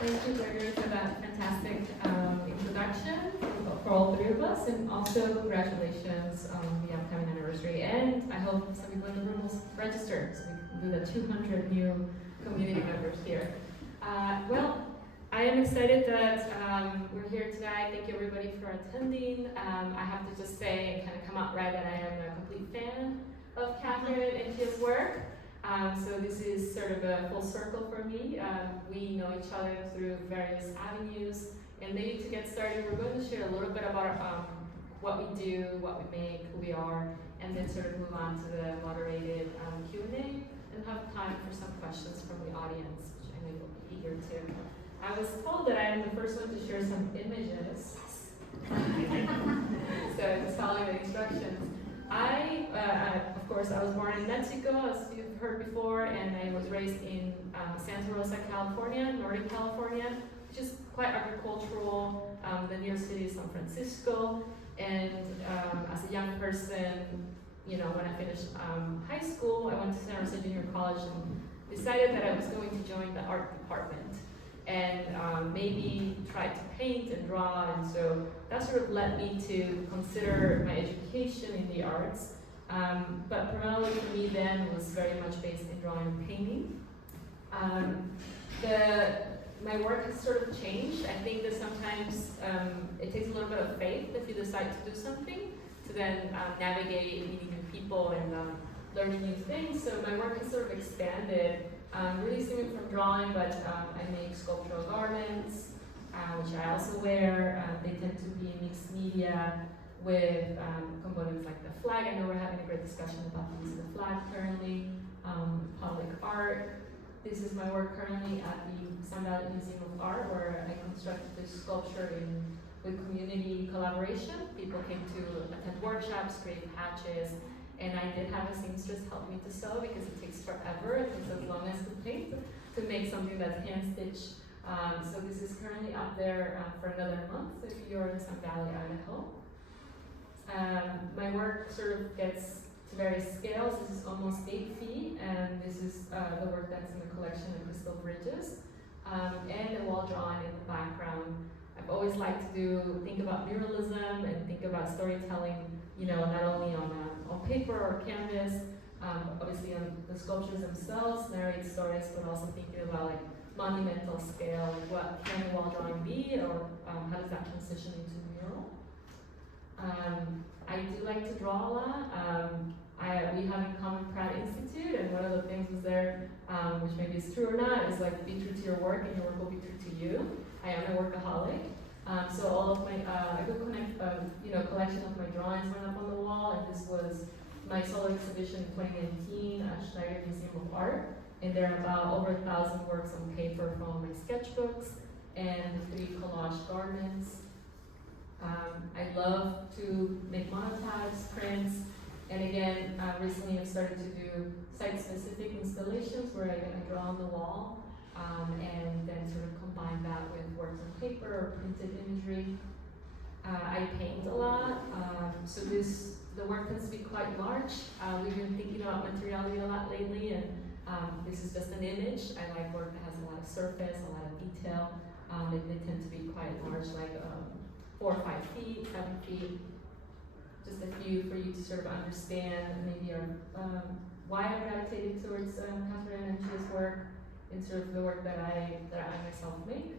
Thank you, Gregory, for that fantastic introduction for all three of us, and also congratulations on the upcoming anniversary. And I hope some people in the room will register so we can do the 200 new community members here. Well, I am excited that we're here tonight. Thank you everybody for attending. I have to just say and kind of come out right that I am a complete fan of Catherine and Chie's work. So this is sort of a full circle for me. We know each other through various avenues, and maybe to get started, we're going to share a little bit about what we do, what we make, who we are, and then sort of move on to the moderated Q&A, and have time for some questions from the audience, which I know you'll be eager to. I was told that I am the first one to share some images, so just following the instructions. Of course, I was born in Mexico, as you've heard before, and I was raised in Santa Rosa, California, Northern California, which is quite agricultural. The nearest city is San Francisco, and as a young person, you know, when I finished high school, I went to Santa Rosa Junior College and decided that I was going to join the art department and maybe try to paint and draw, and so that sort of led me to consider my education in the arts. But primarily for me then was very much based in drawing and painting. My work has sort of changed. I think that sometimes it takes a little bit of faith if you decide to do something to then navigate meeting new people and learning new things. So my work has sort of expanded, really stemming from drawing, but I make sculptural garments, which I also wear. They tend to be mixed media with components like the flag. I know we're having a great discussion about the use of the flag currently. Public art. This is my work currently at the Sun Valley Museum of Art, where I constructed this sculpture with community collaboration. People came to attend workshops, create patches, and I did have a seamstress help me to sew because it takes forever. It takes as long as to paint to make something that's hand stitched. So this is currently up there for another month if you're in Sun Valley, Idaho. My work sort of gets to various scales. This is almost 8 feet, and this is the work that's in the collection of Crystal Bridges, and a wall drawing in the background. I've always liked to think about muralism and think about storytelling, you know, not only on paper or canvas, obviously on the sculptures themselves, narrate stories, but also thinking about like monumental scale, like what can a wall drawing be, or how does that transition into mural? I do like to draw a lot. We have in common Pratt Institute, and one of the things is there, which maybe is true or not, is like be true to your work and your work will be true to you. I am a workaholic. So all of my, a good collection of my drawings went up on the wall, and this was my solo exhibition in 2019 at Schneider Museum of Art. And there are about over 1,000 works on paper from my sketchbooks and 3 collage garments. I love to make monotypes, prints, and again, recently I've started to do site-specific installations where I draw on the wall and then sort of combine that with works on paper or printed imagery. I paint a lot, so the work tends to be quite large. We've been thinking about materiality a lot lately, and this is just an image. I like work that has a lot of surface, a lot of detail. They tend to be quite large, like 4 or 5 feet, 7 feet. Just a few for you to sort of understand maybe why I gravitated towards Catherine and Chie's work and sort of the work that I myself make.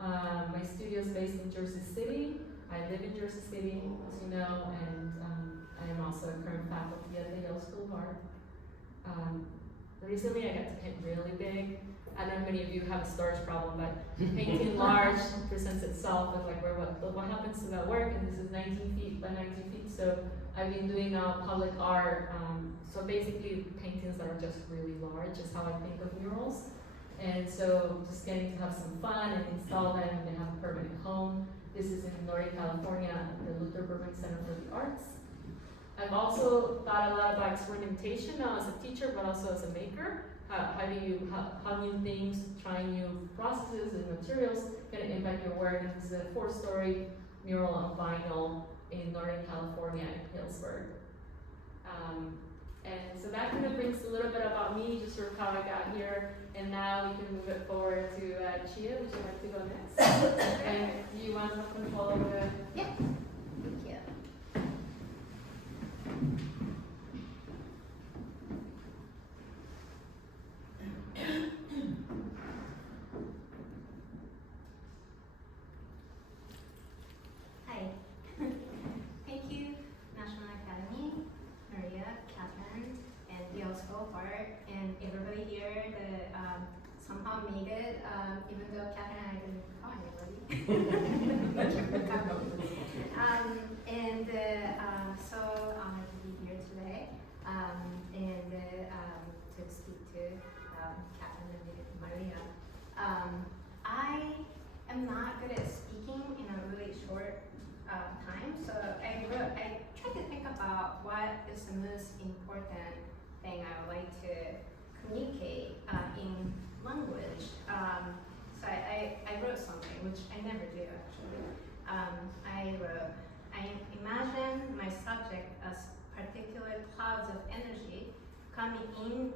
My studio is based in Jersey City. I live in Jersey City, as you know, and I am also a current faculty at the Yale School of Arts. Recently I got to paint really big. I don't know if many of you have a storage problem, but painting large presents itself as like what happens to that work, and this is 19 feet by 19 feet, so I've been doing public art, so basically paintings that are just really large is how I think of murals, and so just getting to have some fun and install them and have a permanent home. This is in Northern California, the Luther Burbank Center for the Arts. I've also thought a lot about experimentation now as a teacher, but also as a maker. How new things, trying new processes and materials can impact your work. And this is a 4-story mural on vinyl in Northern California in Hillsburg. And so that kind of brings a little bit about me, just sort of how I got here. And now we can move it forward to Chie. Would you like to go next? And do you want to have control over the... Yeah. Thank you. Hi. Thank you, National Academy, Maria, Catherine, and Yale School of Art, and everybody here that somehow made it, even though Catherine and I didn't call anybody. Thank you for coming. So honored to be here today, and to speak to Catherine and Maria. I am not good at speaking in a really short time, so I tried to think about what is the most important thing I would like to communicate in language. So I wrote something, which I never do actually. I wrote, I imagine my subject as particular clouds of energy coming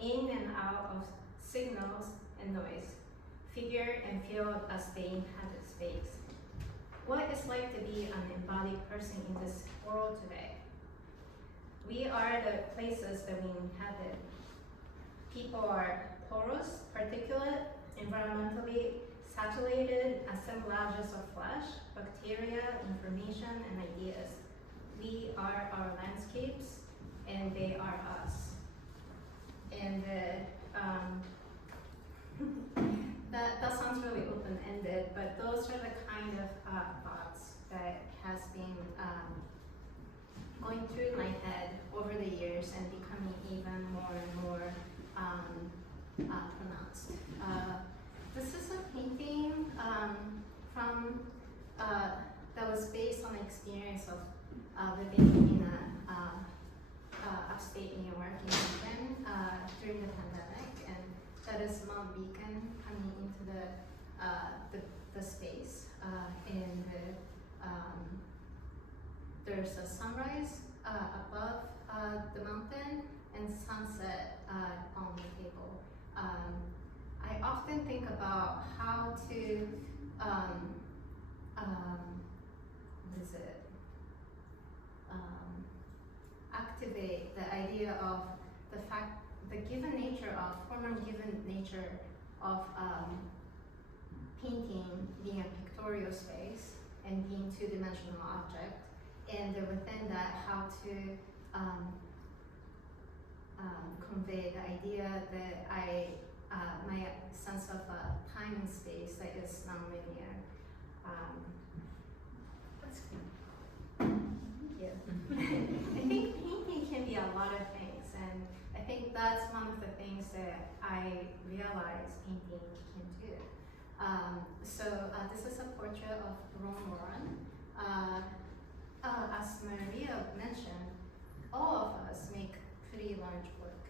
in and out of signals and noise, figure and field as they inhabit space. What it's like to be an embodied person in this world today? We are the places that we inhabit. People are porous, particulate, environmentally saturated assemblages of flesh, bacteria, information, and ideas. We are our landscapes, and they are us. And that sounds really open-ended, but those are the kind of thoughts that has been going through my head over the years and becoming even more and more pronounced. This is a painting from that was based on the experience of living in upstate New York in Beacon during the pandemic, and that is Mount Beacon coming into the space, and there's a sunrise above the mountain and sunset on the table. I often think about how to activate the idea of the given nature of former given nature of painting being a pictorial space and being two-dimensional object, and within that how to convey the idea that my sense of time and space that is non-linear. Yeah. I think painting can be a lot of things, and I think that's one of the things that I realized painting can do. This is a portrait of Ron Warren. As Maria mentioned, all of us make pretty large work.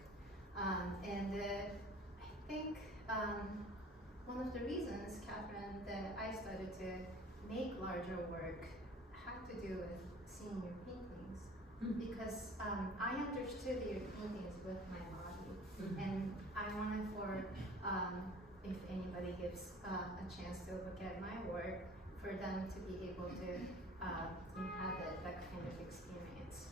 And I think one of the reasons, Catherine, that I started to make larger work had to do with seeing your paintings. Because I understood your paintings with my body. And I wanted for, if anybody gives a chance to look at my work, for them to be able to inhabit that kind of experience.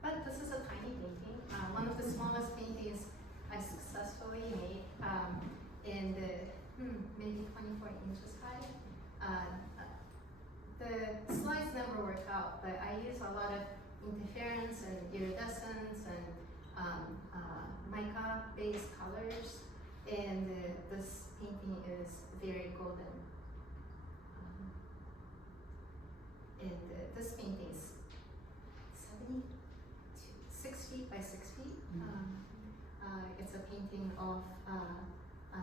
But this is a tiny painting. One of the smallest paintings I successfully made in the maybe 24 inches high. The slides never work out, but I use a lot of interference and iridescence and mica-based colors, and this painting is very golden. This painting is 6 feet by 6 feet. It's a painting of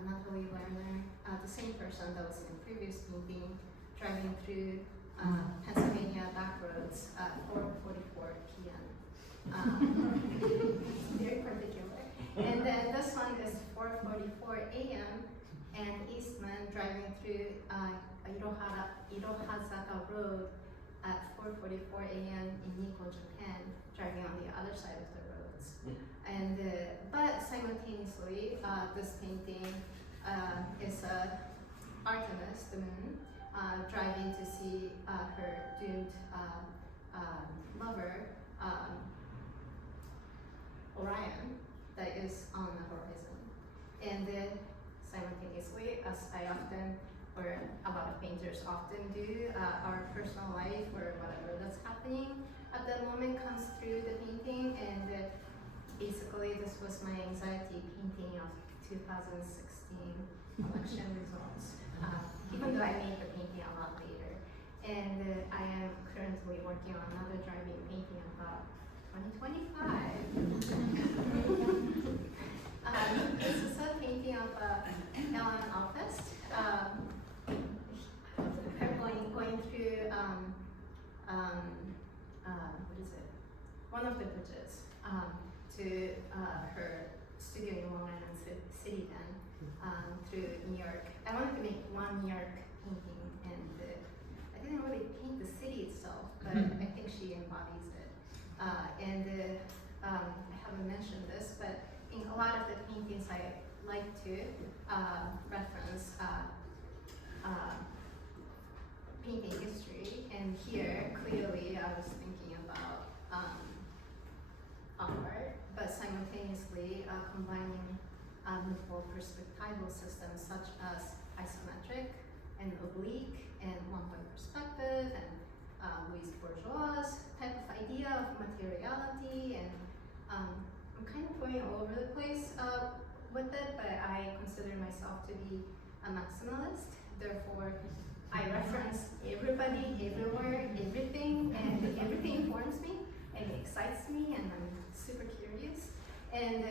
Natalie Lerner, the same person that was in the previous painting, driving through Pennsylvania back roads at 4:44 p.m. Very particular. And then this one is 4:44 a.m. and Eastman driving through Irohazaka Road at 4:44 a.m. in Nikko, Japan, driving on the other side of the roads. reference. And but simultaneously, this painting is Artemis, the moon, driving to see her doomed lover, Orion, that is on the horizon. And simultaneously, as I often, or a lot of painters often do, our personal life or whatever that's happening at that moment comes through the painting. And basically, this was my anxiety painting of 2016 election results, even though I made the painting a lot later. And I am currently working on another driving painting about 2025. This is a painting of Ellen Alfest. Her going through what is it? One of the bridges to her studio in Long Island City then, through New York. I wanted to make one New York painting, and I didn't really paint the city itself, but I think she embodies it. I haven't mentioned this, but in a lot of the paintings I like to reference painting history, and here clearly I was thinking about art, but simultaneously combining multiple perspectival systems such as isometric and oblique and one-point perspective and Louis Bourgeois' type of idea of materiality, and I'm kind of going all over the place with it, but I consider myself to be a maximalist. Therefore, I reference everybody, everywhere, everything, and everything informs me and excites me, and I'm super curious. And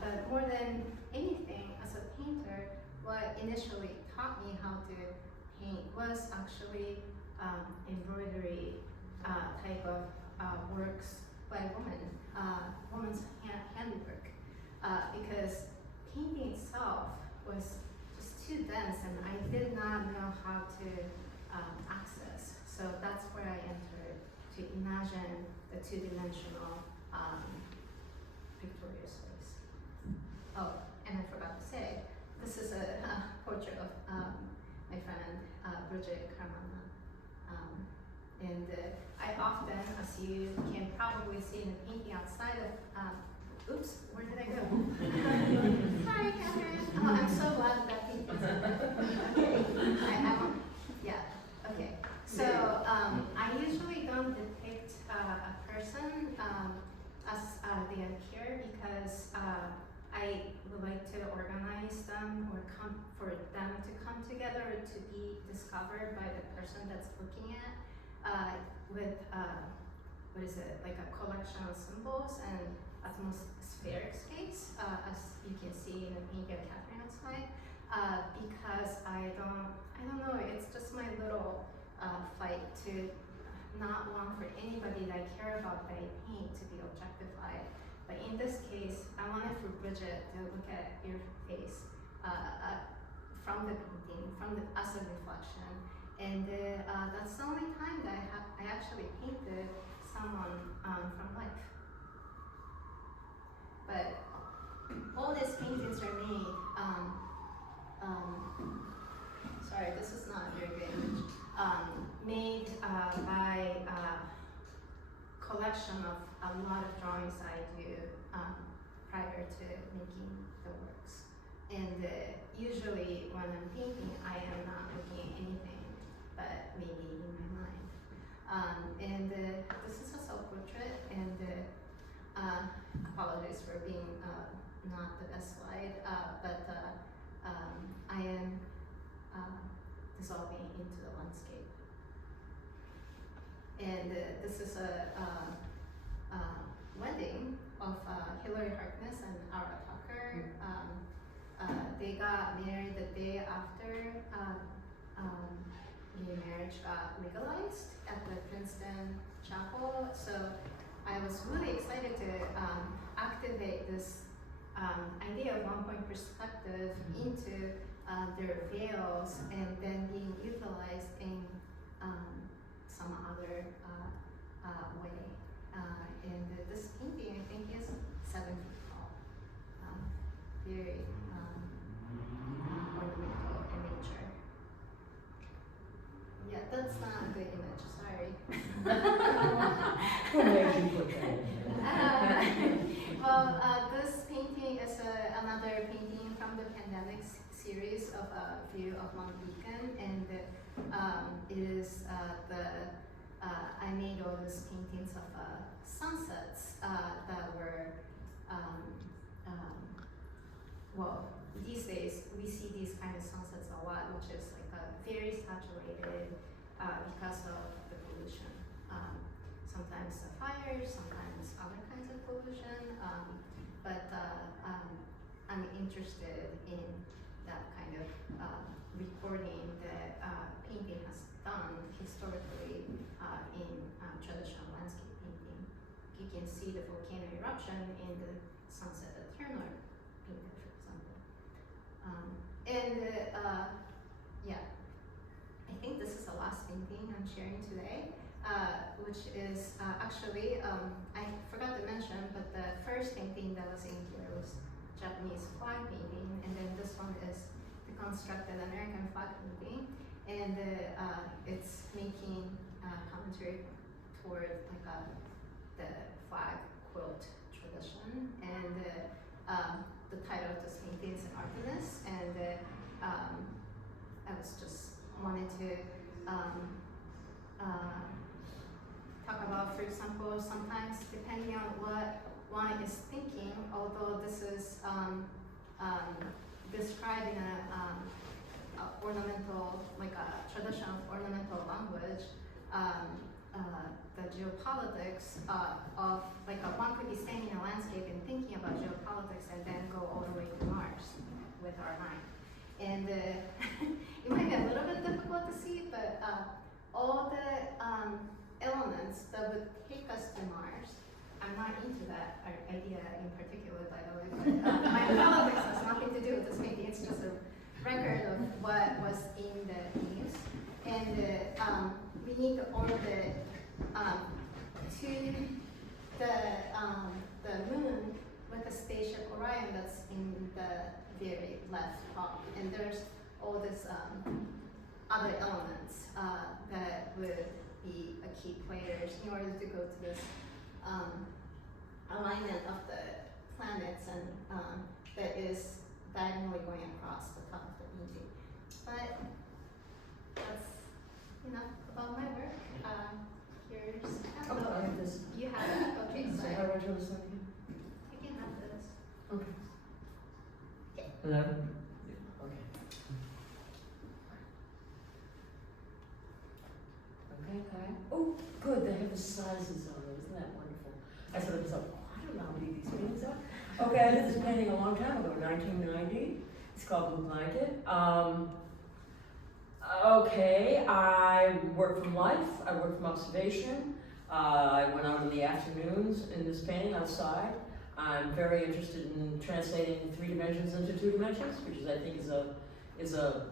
but more than anything, as a painter, what initially taught me how to paint was actually embroidery type of works by women, women's handiwork, because painting itself was just too dense, and I did not know how to access. So that's where I entered to imagine the two-dimensional pictorial space. Oh, and I forgot to say, this is a portrait of my friend Bridget Carmona. And I often, as you can probably see in the painting outside of, oops, where did I go? Sorry, Catherine. Oh, I'm so glad that painting's okay. Yeah, okay. So I usually don't depict a person as they appear, because I would like to organize them or for them to come together or to be discovered by the person that's looking at with what is it, like a collection of symbols and atmospheric space, as you can see in the painting of Catherine outside, because I don't know, it's just my little fight to not want for anybody that I care about that I paint to be objectified. But in this case, I wanted for Bridget to look at your face from the painting, as a reflection. And that's the only time that I actually painted someone from life. But all these paintings are made, sorry, this is not a very good image, made by collection of a lot of drawings I do prior to making the works. And usually when I'm painting, I am not looking at anything but maybe in my mind. This is a self-portrait, and apologies for being not the best slide, but I am dissolving into the landscape. And this is a wedding of Hillary Harkness and Ara Tucker. They got married the day after gay marriage got legalized at the Princeton Chapel. So I was really excited to activate this idea of one-point perspective into their veils, and then being utilized in some other way. And this painting, I think, is very ornamental in nature. Yeah, that's not a good image, sorry. Who made you put that in? Well, this painting is another painting from the pandemic series of a view of Mount Beacon, and it is I made all these paintings of sunsets that were well, these days we see these kind of sunsets a lot, which is like very saturated because of the pollution. Sometimes the fires, sometimes other kinds of pollution, but I'm interested in that kind of recording that painting has done historically in traditional landscape painting. You can see the volcano eruption in the sunset that Turner painted, for example. Yeah, I think this is the last painting I'm sharing today, which is actually, I forgot to mention, but the first painting that was in here was Japanese flag painting, and then this one is the constructed American flag painting, and it's making commentary toward like the flag quilt tradition, and the title of this painting is Artemis, and I was just wanted to talk about, for example, sometimes depending on what one is thinking, although this is described in a ornamental, like a traditional ornamental language, the geopolitics of, like one could be staying in a landscape and thinking about geopolitics and then go all the way to Mars with our mind. And it might be a little bit difficult to see, but all the elements that would take us to Mars, I'm not into that idea in particular, by the way, but my politics has nothing to do with this painting, it's just a record of what was in the news. And we need to orbit to the moon with the spaceship Orion that's in the very left top. And there's all these other elements that would be a key players in order to go to this alignment of the planets, and that is diagonally going across the top of the painting. But that's enough about my work. Here's Oh, I have this. You have it? Okay, So sorry. how do I do this one again? You can have this. Okay. Okay. 11? Okay. Okay. Oh, good, they have the sizes on it, isn't that wonderful? I said to myself, oh, I don't know how big these paintings are. Okay, I did this painting a long time ago, 1990. It's called Blue Blanket. Okay, I work from life, I work from observation. I went out in the afternoons in this painting outside. I'm very interested in translating 3 dimensions into 2 dimensions, which is, I think, is a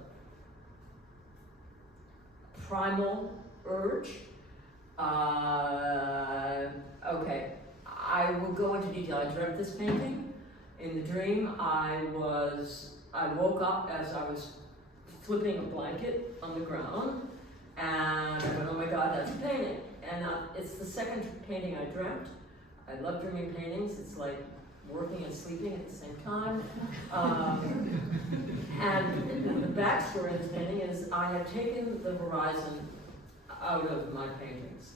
primal urge. Okay, I will go into detail. I dreamt this painting. In the dream, I woke up as I was flipping a blanket on the ground, and I went, oh my God, that's a painting. And it's the second painting I dreamt. I love dreaming paintings. It's like working and sleeping at the same time. And the backstory of this painting is I have taken the horizon out of my paintings.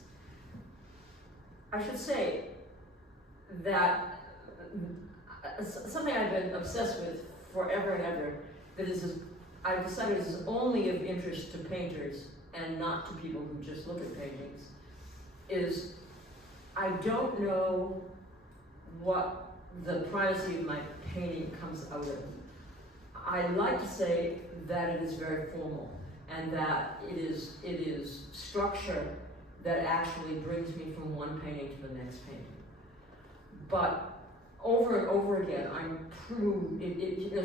I should say that something I've been obsessed with forever and ever, that is, I've decided is only of interest to painters and not to people who just look at paintings, is I don't know what the privacy of my painting comes out of. I like to say that it is very formal, and that it is structure that actually brings me from one painting to the next painting. But over and over again, I'm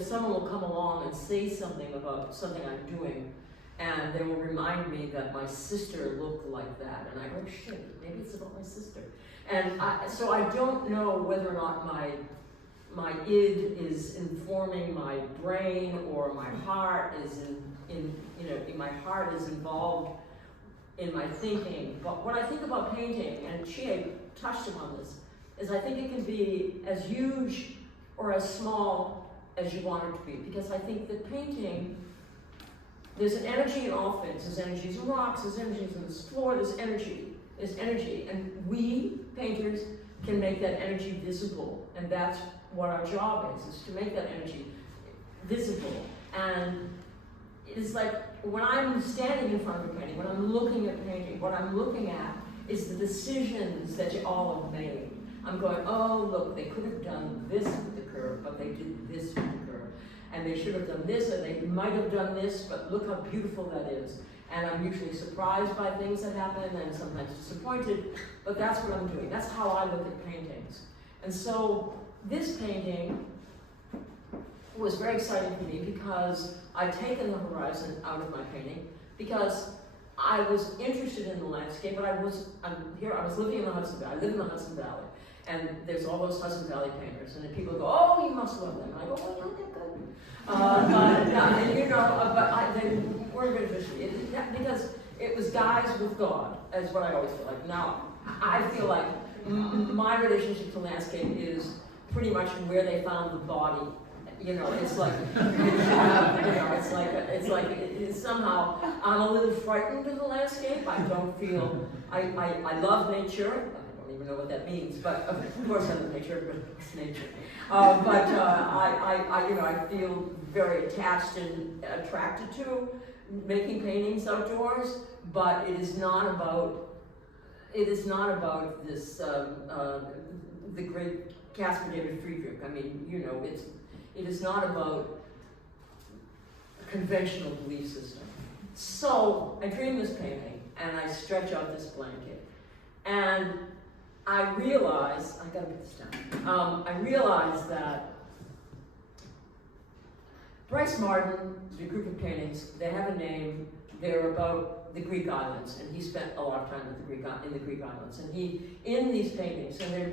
someone will come along and say something about something I'm doing, and they will remind me that my sister looked like that, and I go, shit, maybe it's about my sister. And so I don't know whether or not my id is informing my brain, or my heart is my heart is involved in my thinking. But when I think about painting, and Chie touched upon this, is I think it can be as huge or as small as you want it to be. Because I think that painting, there's an energy in all things. There's energies in rocks, there's energies in this floor, there's energy. And we, painters, can make that energy visible. And that's what our job is to make that energy visible. And it's like, when I'm standing in front of a painting, when I'm looking at painting, what I'm looking at is the decisions that you all have made. I'm going, oh, look, they could have done this with the curve, but they did this with the curve. And they should have done this, or they might have done this, but look how beautiful that is. And I'm usually surprised by things that happen, and sometimes disappointed, but that's what I'm doing. That's how I look at paintings. And so this painting was very exciting for me because I'd taken the horizon out of my painting, because I was interested in the landscape, but I was living in the Hudson Valley. I live in the Hudson Valley, and there's all those Hudson Valley painters, and then people go, oh, you must love them. And I go, well, not that good. But they weren't very fishy. Because it was guys with God, is what I always feel like. Now, I feel like my relationship to landscape is pretty much where they found the body. It's like, it's somehow, I'm a little frightened of the landscape. I don't feel, I love nature. I don't even know what that means, but of course I love nature, but it's nature. I feel very attached and attracted to making paintings outdoors, but it is not about this, the great Caspar David Friedrich. I mean, it is not about a conventional belief system. So I dream this painting, and I stretch out this blanket, and I realize, I gotta put this down, I realize that Bryce Martin, the group of paintings, they have a name, they're about the Greek islands, and he spent a lot of time in the Greek islands, and in these paintings, and they're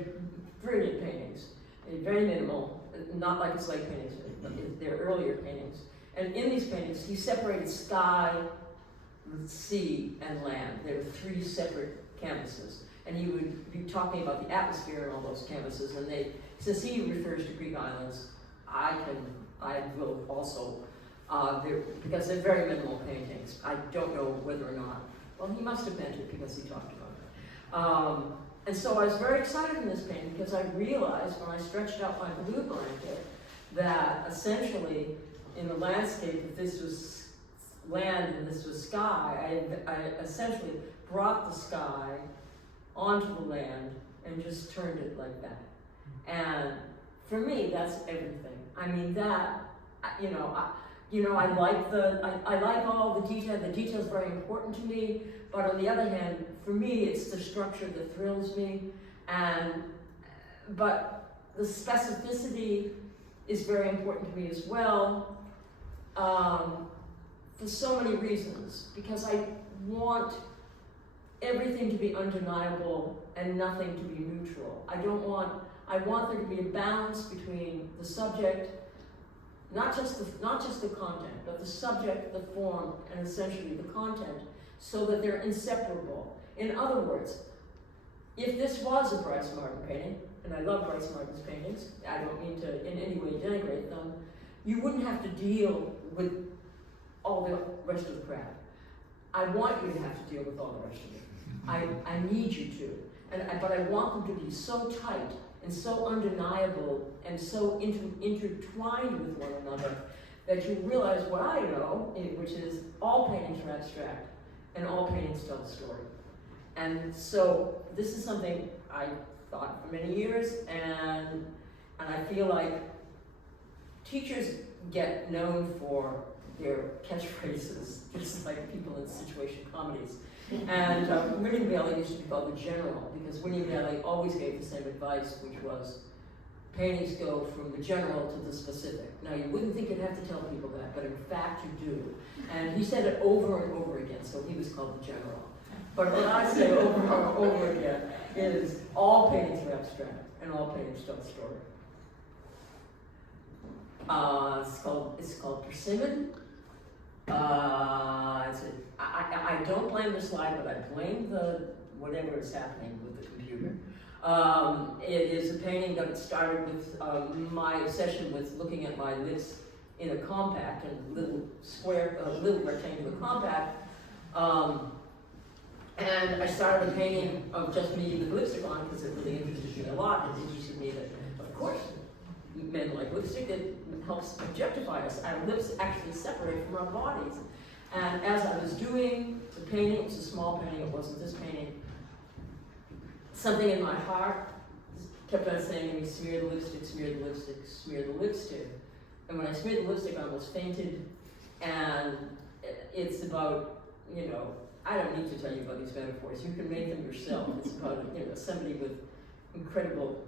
brilliant paintings, they're very minimal, not like his lake paintings, but they're earlier paintings. And in these paintings, he separated sky, sea, and land. There were 3 separate canvases. And he would be talking about the atmosphere in all those canvases. And since he refers to Greek islands, I will also, because they're very minimal paintings. I don't know whether or not, well, he must have meant it because he talked about it. And so I was very excited in this painting because I realized when I stretched out my blue blanket that essentially in the landscape, if this was land and this was sky, I essentially brought the sky onto the land and just turned it like that. And for me, that's everything. I mean, that, I like all the detail. The detail is very important to me. But on the other hand, for me, it's the structure that thrills me. But the specificity is very important to me as well, for so many reasons. Because I want everything to be undeniable and nothing to be neutral. I want there to be a balance between the subject, not just the content, but the subject, the form, and essentially the content, so that they're inseparable. In other words, if this was a Bryce Martin painting, and I love Bryce Martin's paintings, I don't mean to in any way denigrate them, you wouldn't have to deal with all the rest of the crap. I want you to have to deal with all the rest of it. I need you to. But I want them to be so tight and so undeniable and so intertwined with one another that you realize what I know, which is all paintings are abstract and all paintings tell a story. And so this is something I thought for many years, and I feel like teachers get known for their catchphrases, just like people in situation comedies. And William Bailey used to be called the General, because William Bailey always gave the same advice, which was, paintings go from the general to the specific. Now, you wouldn't think you'd have to tell people that, but in fact you do. And he said it over and over again, so he was called the General. But what I say over and over again is, all paintings are abstract, and all paintings tell a story. It's called Persimmon. I don't blame the slide, but I blame whatever is happening with the computer. It is a painting that started with my obsession with looking at my lips in a compact, and little rectangular compact. And I started a painting of just me with lipstick on because it really interested me a lot. It interested me that, of course, men like lipstick. It helps objectify us. Our lips actually separate from our bodies. And as I was doing the painting, it was a small painting, it wasn't this painting, something in my heart kept on saying to me, smear the lipstick, smear the lipstick, smear the lipstick. And when I smeared the lipstick, I almost fainted. And it's about, I don't need to tell you about these metaphors. You can make them yourself. It's about, somebody with incredible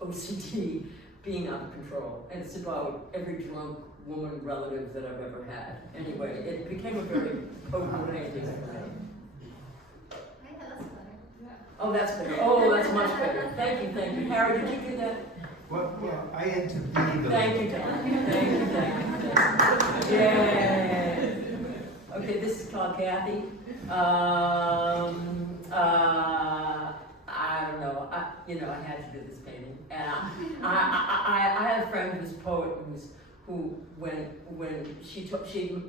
OCD being out of control. And it's about every drunk woman relative that I've ever had. Anyway, it became a very potent painting. Oh, that's better. Oh, that's much better. Thank you. Harry, did you do that? Well, I had to be the... Thank you, Dan. Thank you. Yay. Okay, this is called Kathy. I don't know. I had to do this painting. And I had a friend who's a poet who when she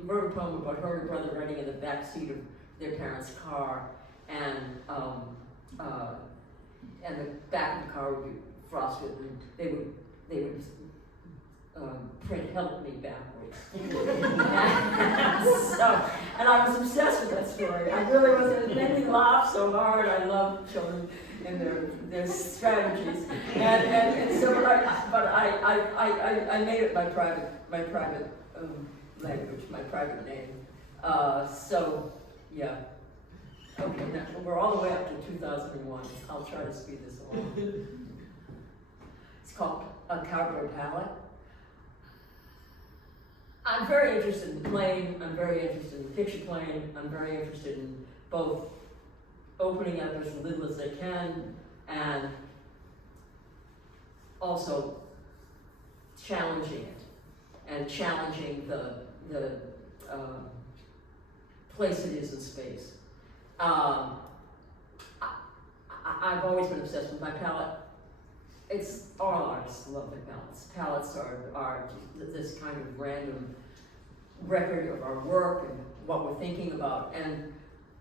wrote a poem about her and her brother riding in the back seat of their parents' car, and the back of the car would be frosted, and they would print "Help Me" backwards. And I was obsessed with that story. I really was. It made me laugh so hard. I love children and their strategies. And so, but I made it my private language, my private name. So yeah. Okay, now we're all the way up to 2001. I'll try to speed this along. It's called a Cowboy Palette. I'm very interested in playing, I'm very interested in picture playing, I'm very interested in both opening up as little as they can and also challenging it and challenging the place it is in space. I've always been obsessed with my palette. All artists love their palettes. Palettes are this kind of random record of our work and what we're thinking about.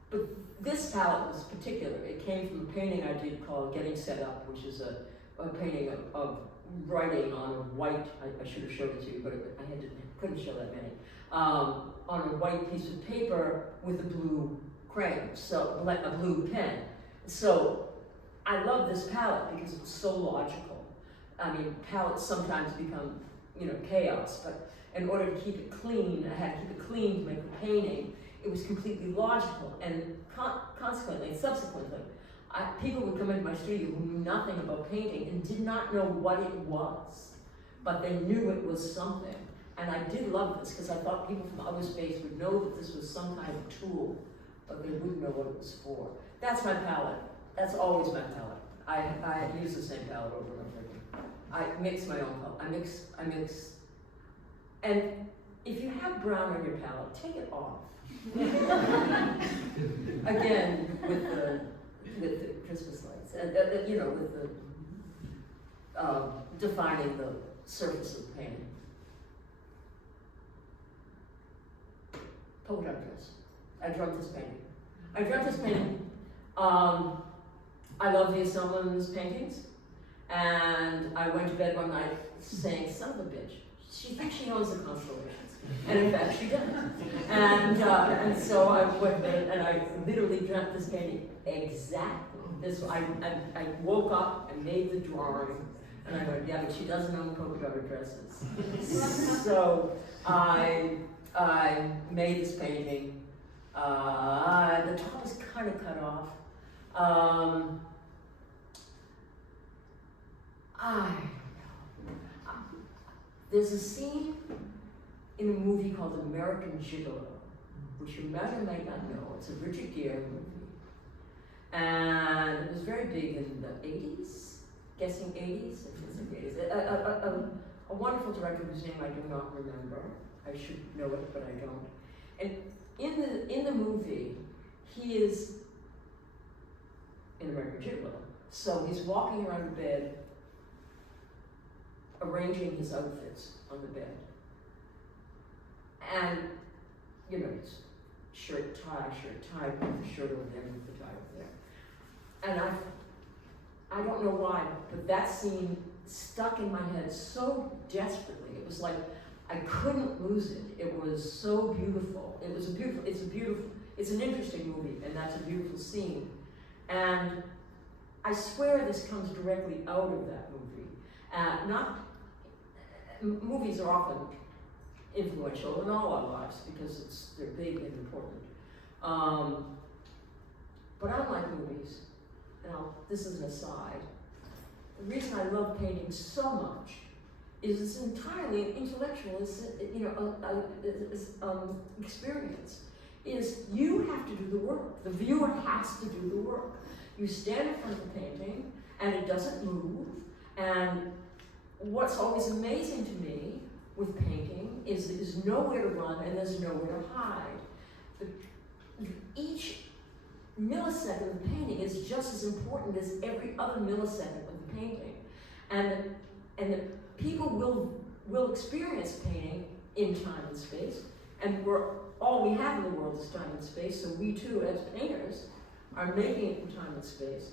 But this palette was particular. It came from a painting I did called Getting Set Up, which is a painting of writing on a white, I should have showed it to you, but couldn't show that many, on a white piece of paper with a blue crayon, so like a blue pen. So I love this palette because it's so logical. I mean, palettes sometimes become, chaos, but in order to keep it clean, I had to keep it clean to make a painting. It was completely logical, and consequently, subsequently, people would come into my studio who knew nothing about painting and did not know what it was, but they knew it was something. And I did love this because I thought people from outer space would know that this was some kind of tool, but they wouldn't know what it was for. That's my palette. That's always my palette. I use the same palette over and over again. I mix my own color. I mix. And if you have brown on your palette, take it off. Again, with the Christmas lights, and with the defining the surface of the painting. Poet undress. I dreamt this painting. I love the Assomans paintings, and I went to bed one night saying, son of a bitch, she thinks she owns the constellations. And in fact, she does. And so I went to bed and I literally dreamt this painting exactly. I woke up and made the drawing, and I went, yeah, but she doesn't own polka dotted dresses. So I made this painting. The top is kind of cut off. I don't know. There's a scene in a movie called American Gigolo, which you might or might not know. It's a Richard Gere movie. And it was very big in the 80s, guessing 80s? I think it's the 80s. a wonderful director whose name I do not remember. I should know it, but I don't. And in the movie, he is in American Gigolo. So he's walking around the bed, arranging his outfits on the bed. And, you know, it's shirt, tie, with the shirt over there, with the tie over there. And I don't know why, but that scene stuck in my head so desperately. It was like I couldn't lose it. It was so beautiful. It's an interesting movie, and that's a beautiful scene. And I swear this comes directly out of that movie. Movies are often influential in all our lives because they're big and important. But unlike movies, now this is an aside, the reason I love painting so much is it's entirely an intellectual, experience. Is you have to do the work. The viewer has to do the work. You stand in front of the painting, and it doesn't move. And what's always amazing to me with painting is there's nowhere to run and there's nowhere to hide. Each millisecond of the painting is just as important as every other millisecond of the painting. And the people will experience painting in time and space, and all we have in the world is time and space, so we too, as painters, are making it in time and space.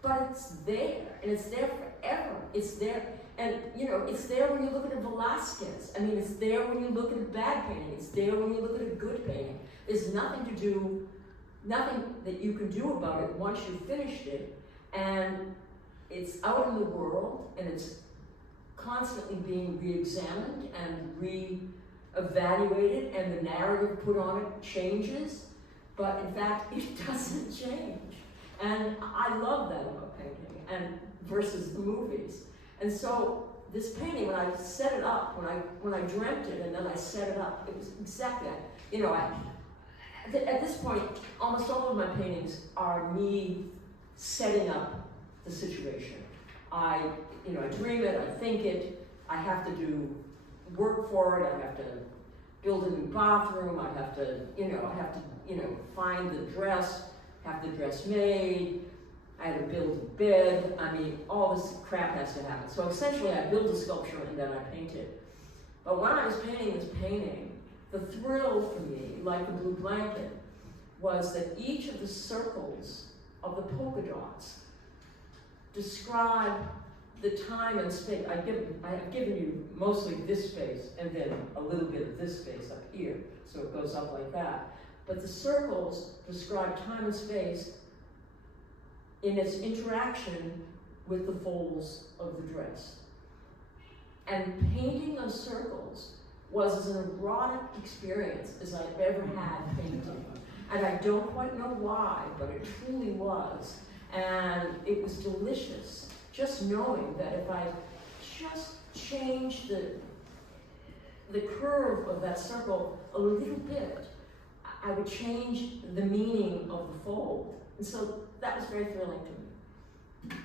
But it's there, and it's there forever. It's there, and it's there when you look at a Velázquez. I mean, it's there when you look at a bad painting. It's there when you look at a good painting. There's nothing that you can do about it once you've finished it, and it's out in the world, and it's constantly being re-examined and re-evaluated, and the narrative put on it changes, but in fact, it doesn't change. And I love that about painting, and versus the movies. And so this painting, when I set it up, when I dreamt it and then I set it up, it was exactly that. At this point, almost all of my paintings are me setting up the situation. I dream it, I think it, I have to do work for it, I have to build a new bathroom, I have to find the dress, have the dress made, I had to build a bed. I mean, all this crap has to happen. So essentially I build a sculpture and then I paint it. But when I was painting this painting, the thrill for me, like the blue blanket, was that each of the circles of the polka dots describe the time and space. I have given you mostly this space and then a little bit of this space up here, so it goes up like that. But the circles describe time and space in its interaction with the folds of the dress. And painting those circles was as an erotic experience as I've ever had painting. And I don't quite know why, but it truly was. And it was delicious, just knowing that if I just changed the curve of that circle a little bit, I would change the meaning of the fold. And so that was very thrilling to me.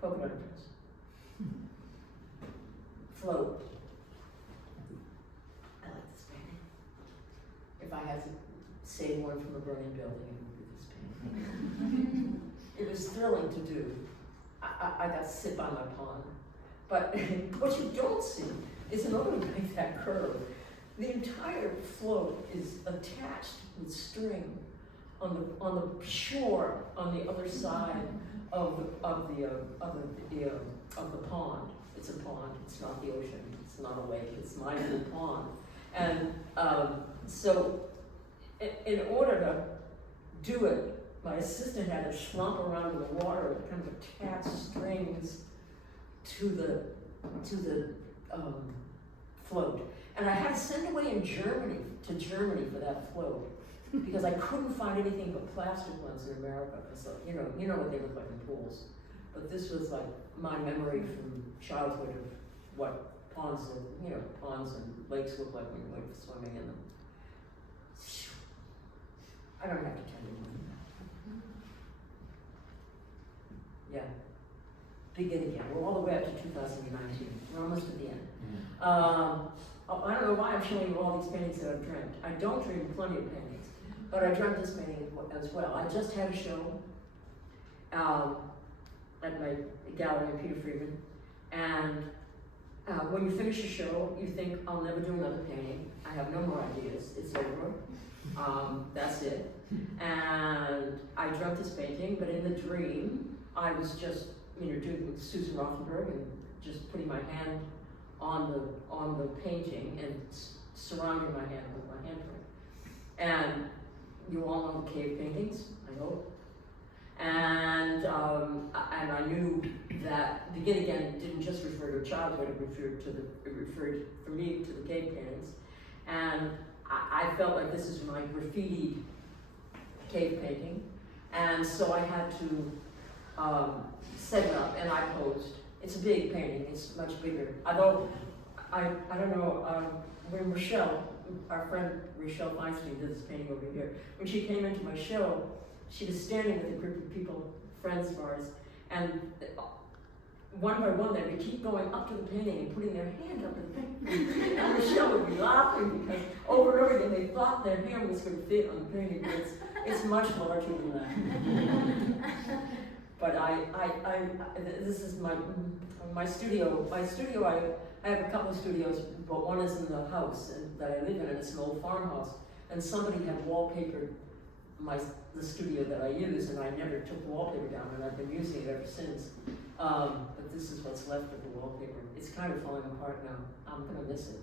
Polka dot dress. Float. I like this painting. If I had to save one from a burning building, it would be this painting. It was thrilling to do. I got to sit by my pond. But what you don't see is in order to make that curve, the entire float is attached with string on the shore on the other side of the pond. It's a pond. It's not the ocean. It's not a lake. It's my little pond. And so, in order to do it, my assistant had to slump around in the water and kind of attach strings to the float. And I had to send away to Germany for that float because I couldn't find anything but plastic ones in America. So, you know what they look like in pools. But this was like my memory from childhood of what ponds and lakes look like when you're swimming in them. I don't have to tell you more than that. Yeah. begin again. We're all the way up to 2019. We're almost at the end. I don't know why I'm showing you all these paintings that I've dreamt. I don't dream plenty of paintings, but I dreamt this painting as well. I just had a show at my gallery in Peter Friedman, and when you finish a show, you think, I'll never do another painting. I have no more ideas. It's over. That's it. And I dreamt this painting, but in the dream, I was just, doing Susan Rothenberg and just putting my hand on the painting and surrounding my hand with my handprint. And you all know the cave paintings, I hope. And I knew that Begin Again didn't just refer to childhood; it referred for me to the cave paintings. And I felt like this is my graffitied cave painting, and so I had to set it up, and I posed. It's a big painting; it's much bigger. Although I don't know when Rochelle, our friend Rochelle Feinstein, did this painting over here. When she came into my show, she was standing with a group of people, friends of ours, and one by one they would keep going up to the painting and putting their hand up to the painting. And Michelle would be laughing because over and over again they thought their hand was going to fit on the painting, but it's much larger than that. But this is my studio. My studio, I have a couple of studios, but one is in the house that I live in, and it's an old farmhouse. And somebody had wallpapered the studio that I use, and I never took the wallpaper down, and I've been using it ever since. But this is what's left of the wallpaper. It's kind of falling apart now. I'm gonna miss it.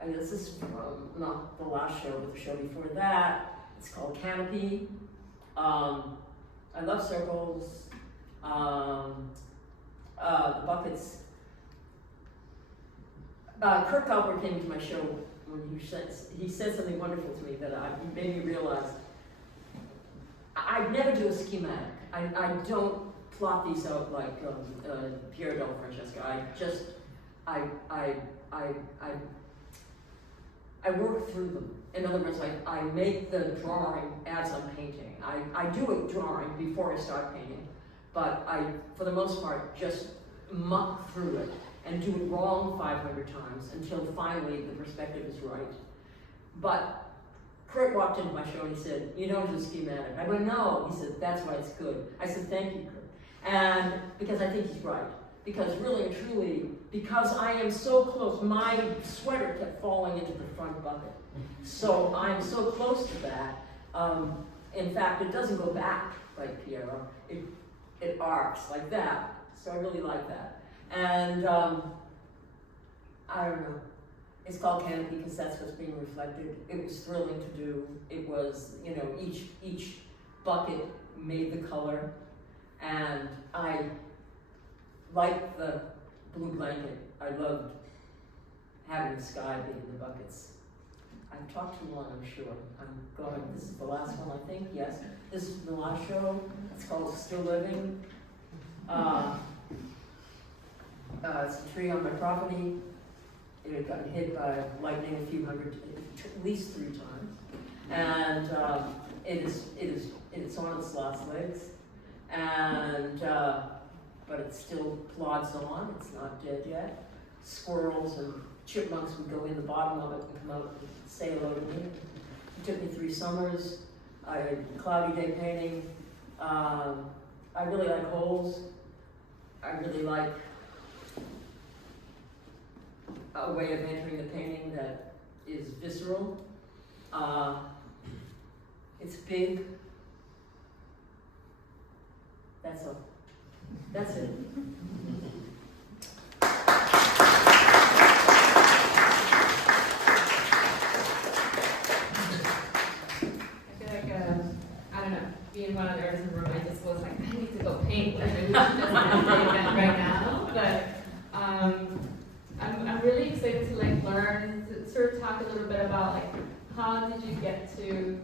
And this is from not the last show, but the show before that. It's called Canopy. I love circles. The buckets. Kurt Cowper came to my show when he said something wonderful to me that made me realize I never do a schematic. I don't plot these out like Piero del Francesco. I work through them. In other words, I make the drawing as I'm painting. I do a drawing before I start painting, but I, for the most part, just muck through it and do it wrong 500 times until finally the perspective is right. But Kurt walked into my show and he said, "You don't do schematic." I went, "No." He said, "That's why it's good." I said, "Thank you, Kurt." And because I think he's right. Because really and truly, because I am so close, my sweater kept falling into the front bucket. So I'm so close to that. In fact, it doesn't go back like Piero. It arcs like that. So I really like that. And I don't know. It's called Canopy because that's what's being reflected. It was thrilling to do. It was, each bucket made the color. And I liked the blue blanket. I loved having the sky be in the buckets. I've talked too long, I'm sure. I'm going, this is the last one, I think, yes. This is the last show. It's called Still Living. It's a tree on my property. It had gotten hit by lightning at least 3 times. And it's on its last legs. And, but it still plods on, it's not dead yet. Squirrels and chipmunks would go in the bottom of it and come out and say hello to me. It took me 3 summers. Cloudy day painting. I really like holes. I really like a way of entering the painting that is visceral. It's big. That's all. That's it. Being one of the artists in the room, I just was like, I need to go paint. Like, we should just end the event right now. But I'm really excited to learn, to sort of talk a little bit about how did you get to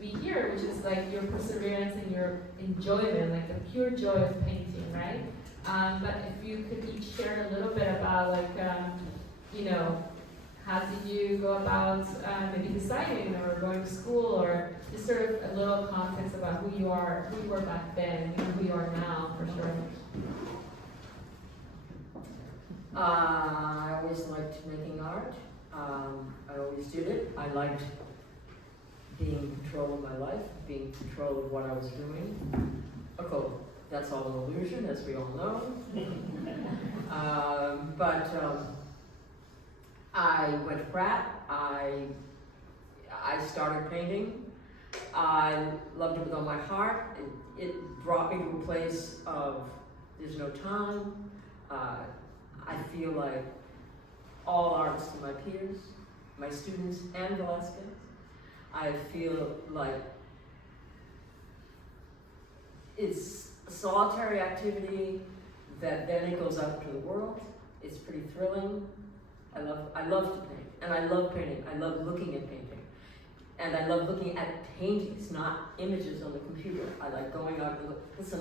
be here, which is your perseverance and your enjoyment, the pure joy of painting, right? But if you could each share a little bit about how did you go about maybe deciding or going to school, or just sort of a little context about who you were back then, and who you are now, for sure. I always liked making art. I always did it. I liked being in control of my life, being in control of what I was doing. Of course, that's all an illusion, as we all know. I went to Pratt. I started painting. I loved it with all my heart. It brought me to a place of there's no time. I feel like all artists are my peers, my students and Velasquez. I feel like it's a solitary activity that then it goes out into the world. It's pretty thrilling. I love to paint, and I love painting. I love looking at painting. And I love looking at paintings, not images on the computer. I like going out and listen,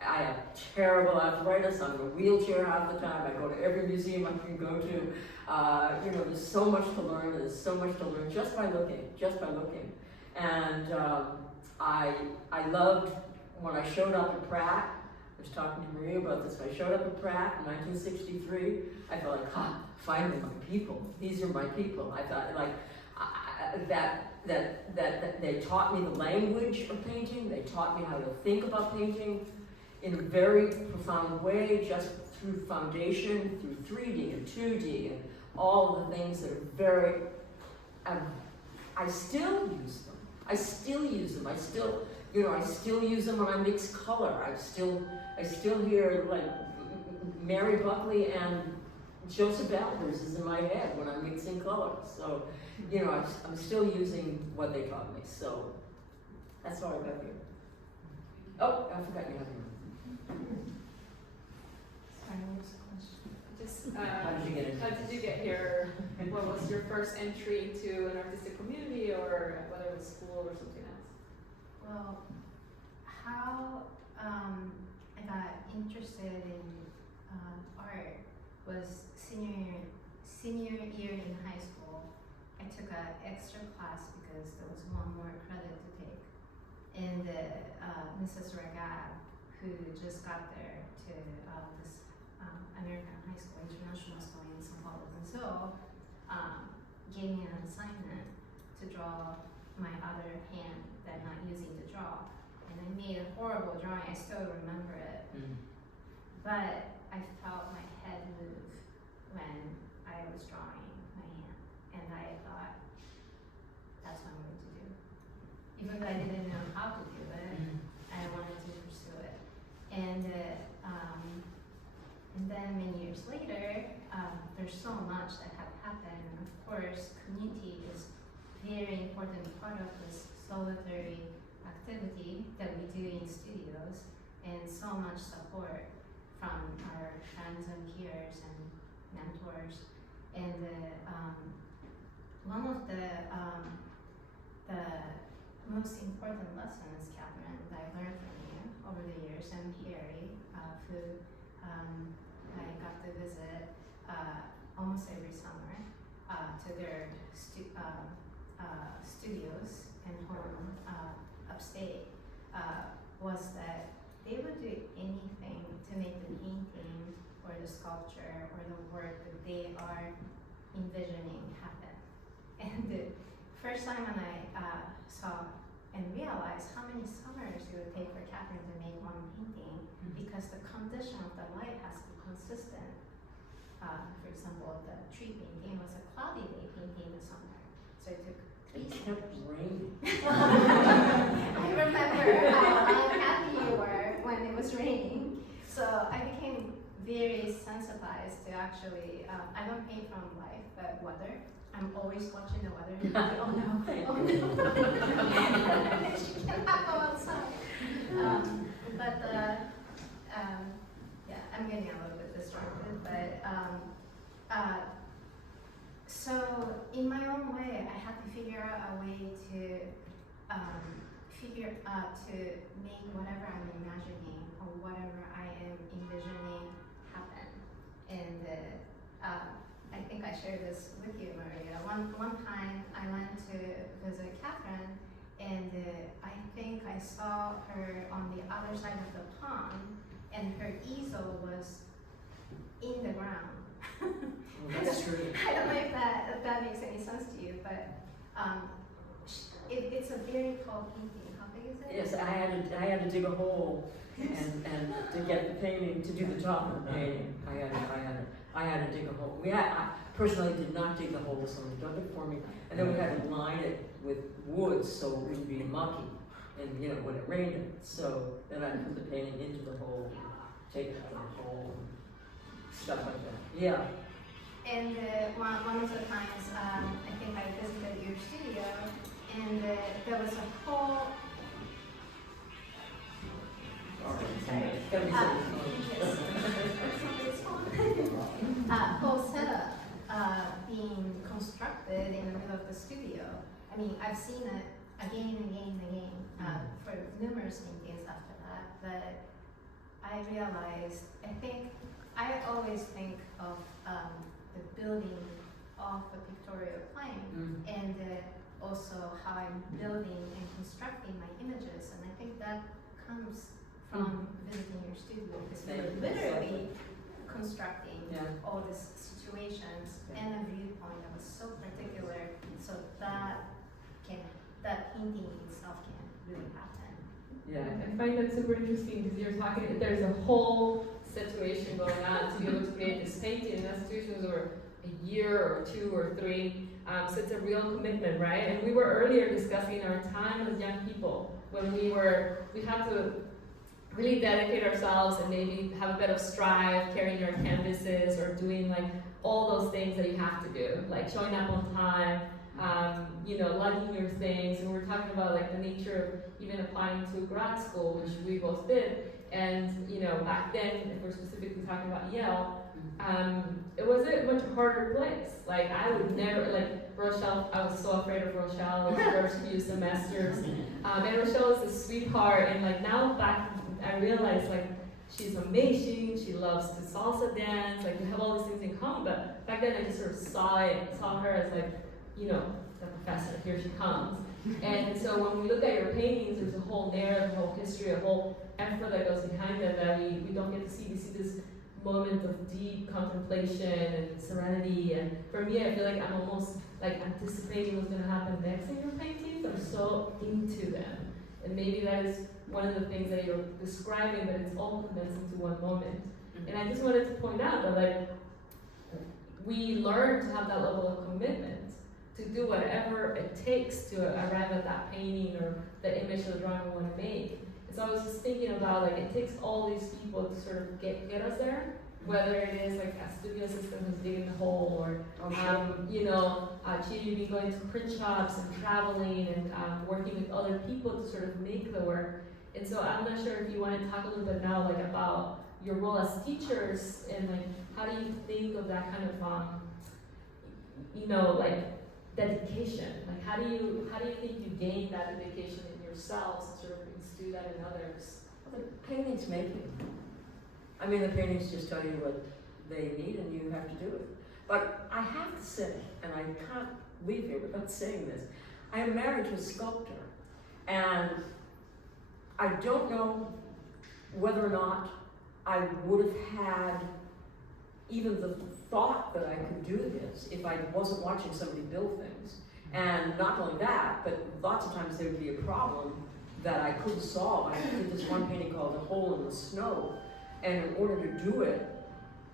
I have terrible arthritis. I'm in a wheelchair half the time. I go to every museum I can go to. There's so much to learn. There's so much to learn just by looking. And I loved when I showed up at Pratt. I was talking to Maria about this. When I showed up at Pratt in 1963, I felt like, finally my people. These are my people. I thought that they taught me the language of painting. They taught me how to think about painting in a very profound way, just through foundation, through 3D and 2D and all of the things that are very, I still use them. I still use them when I mix color. I still hear like Mary Buckley and Joseph Albers is in my head when I'm mixing colors. So, I'm still using what they taught me. So that's how I got here. Oh, I forgot you have your. Sorry, what was the question? Just, How did you get into how did you get here? What was your first entry to an artistic community, or whether it was school or something else? Well, how I got interested in art was senior year in high school. I took an extra class because there was one more credit to take, and Mrs. Regat, who just got there to this American high school, international school in São Paulo, and so gave me an assignment to draw my other hand that I'm not using to draw, and I made a horrible drawing. I still remember it, but I felt my head move when I was drawing my hand, and I thought that's what I'm going to do. Even though I didn't know how to do it, I wanted to pursue it. And then many years later, there's so much that had happened. And of course, community is very important part of this solitary activity that we do in studios, and so much support from our friends and peers and mentors. And one of the most important lessons, Catherine, that I learned from you over the years, and Pierre, who I got to visit almost every summer to their studios and home upstate, was that they would do anything to make the painting or the sculpture or the work that they are envisioning happen. And the first time when I saw and realized how many summers it would take for Catherine to make one painting, because the condition of the light has to be consistent. For example, the tree painting was a cloudy day painting this summer, so it took. It kept raining. I remember how unhappy you were when it was raining. So I became very sensitized to actually, I don't paint from life, but weather. I'm always watching the weather. Oh no, oh no. She cannot go outside. Yeah, I'm getting a little bit distracted, but so in my own way, I had to figure out a way to to make whatever I'm imagining or whatever I am envisioning happen. And I I think I shared this with you, Maria. One time I went to visit Catherine, and I think I saw her on the other side of the pond, and her easel was in the ground. That's true. I don't know if that makes any sense to you, but it's a very tall painting. How big is it? Yes, I had to dig a hole and to get the painting, to do the top of the painting. I had to dig a hole. I personally did not dig the hole, someone dug it for me, and then we had to line it with wood so it wouldn't be mucky, and when it rained. So then I put the painting into the hole, take it out of the hole, and stuff like that. Yeah. And one of the times, I think I visited your studio, and there was a whole. Whole setup being constructed in the middle of the studio. I mean, I've seen it again and again and again for numerous paintings after that. But I realized, I always think of the building of the pictorial plane and also how I'm building and constructing my images, and I think that comes from visiting your studio, because we're literally constructing all these situations and a viewpoint that was so particular, so that painting itself can really happen. Yeah. I find that super interesting because you're talking, there's a whole situation going on to be able to create this painting, and that situation was over a year or 2 or 3, so it's a real commitment, right? And we were earlier discussing our time as young people when we had to really dedicate ourselves and maybe have a bit of strive, carrying our canvases or doing like all those things that you have to do, like showing up on time, lugging your things. And we're talking about like the nature of even applying to grad school, which we both did. And back then, if we're specifically talking about Yale, it was a much harder place. Like I would never, like Rochelle, I was so afraid of Rochelle those first few semesters. And Rochelle is a sweetheart, and like now back, I realized like she's amazing, she loves to salsa dance, like we have all these things in common, but back then I just sort of saw her as like, the professor, here she comes. And so when we look at your paintings, there's a whole narrative, a whole history, a whole effort that goes behind them that we don't get to see. We see this moment of deep contemplation and serenity, and for me, I feel like I'm almost like anticipating what's gonna happen next in your paintings. I'm so into them. And maybe that is one of the things that you're describing, that it's all condensed into one moment. And I just wanted to point out that like we learn to have that level of commitment to do whatever it takes to arrive at that painting or the image or the drawing we want to make. And so I was just thinking about like it takes all these people to sort of get us there, whether it is like a studio assistant who's digging the hole, or Chie, you've been going to print shops and traveling and working with other people to sort of make the work. And so I'm not sure if you want to talk a little bit now like about your role as teachers, and like how do you think of that kind of like dedication? Like how do you think you gain that dedication in yourselves and sort of instill that in others? Well, the paintings make you. I mean, the paintings just tell you what they need, and you have to do it. But I have to say, and I can't leave here without saying this, I am married to a sculptor, and I don't know whether or not I would have had even the thought that I could do this if I wasn't watching somebody build things. And not only that, but lots of times there would be a problem that I couldn't solve. I did this one painting called "The Hole in the Snow," and in order to do it,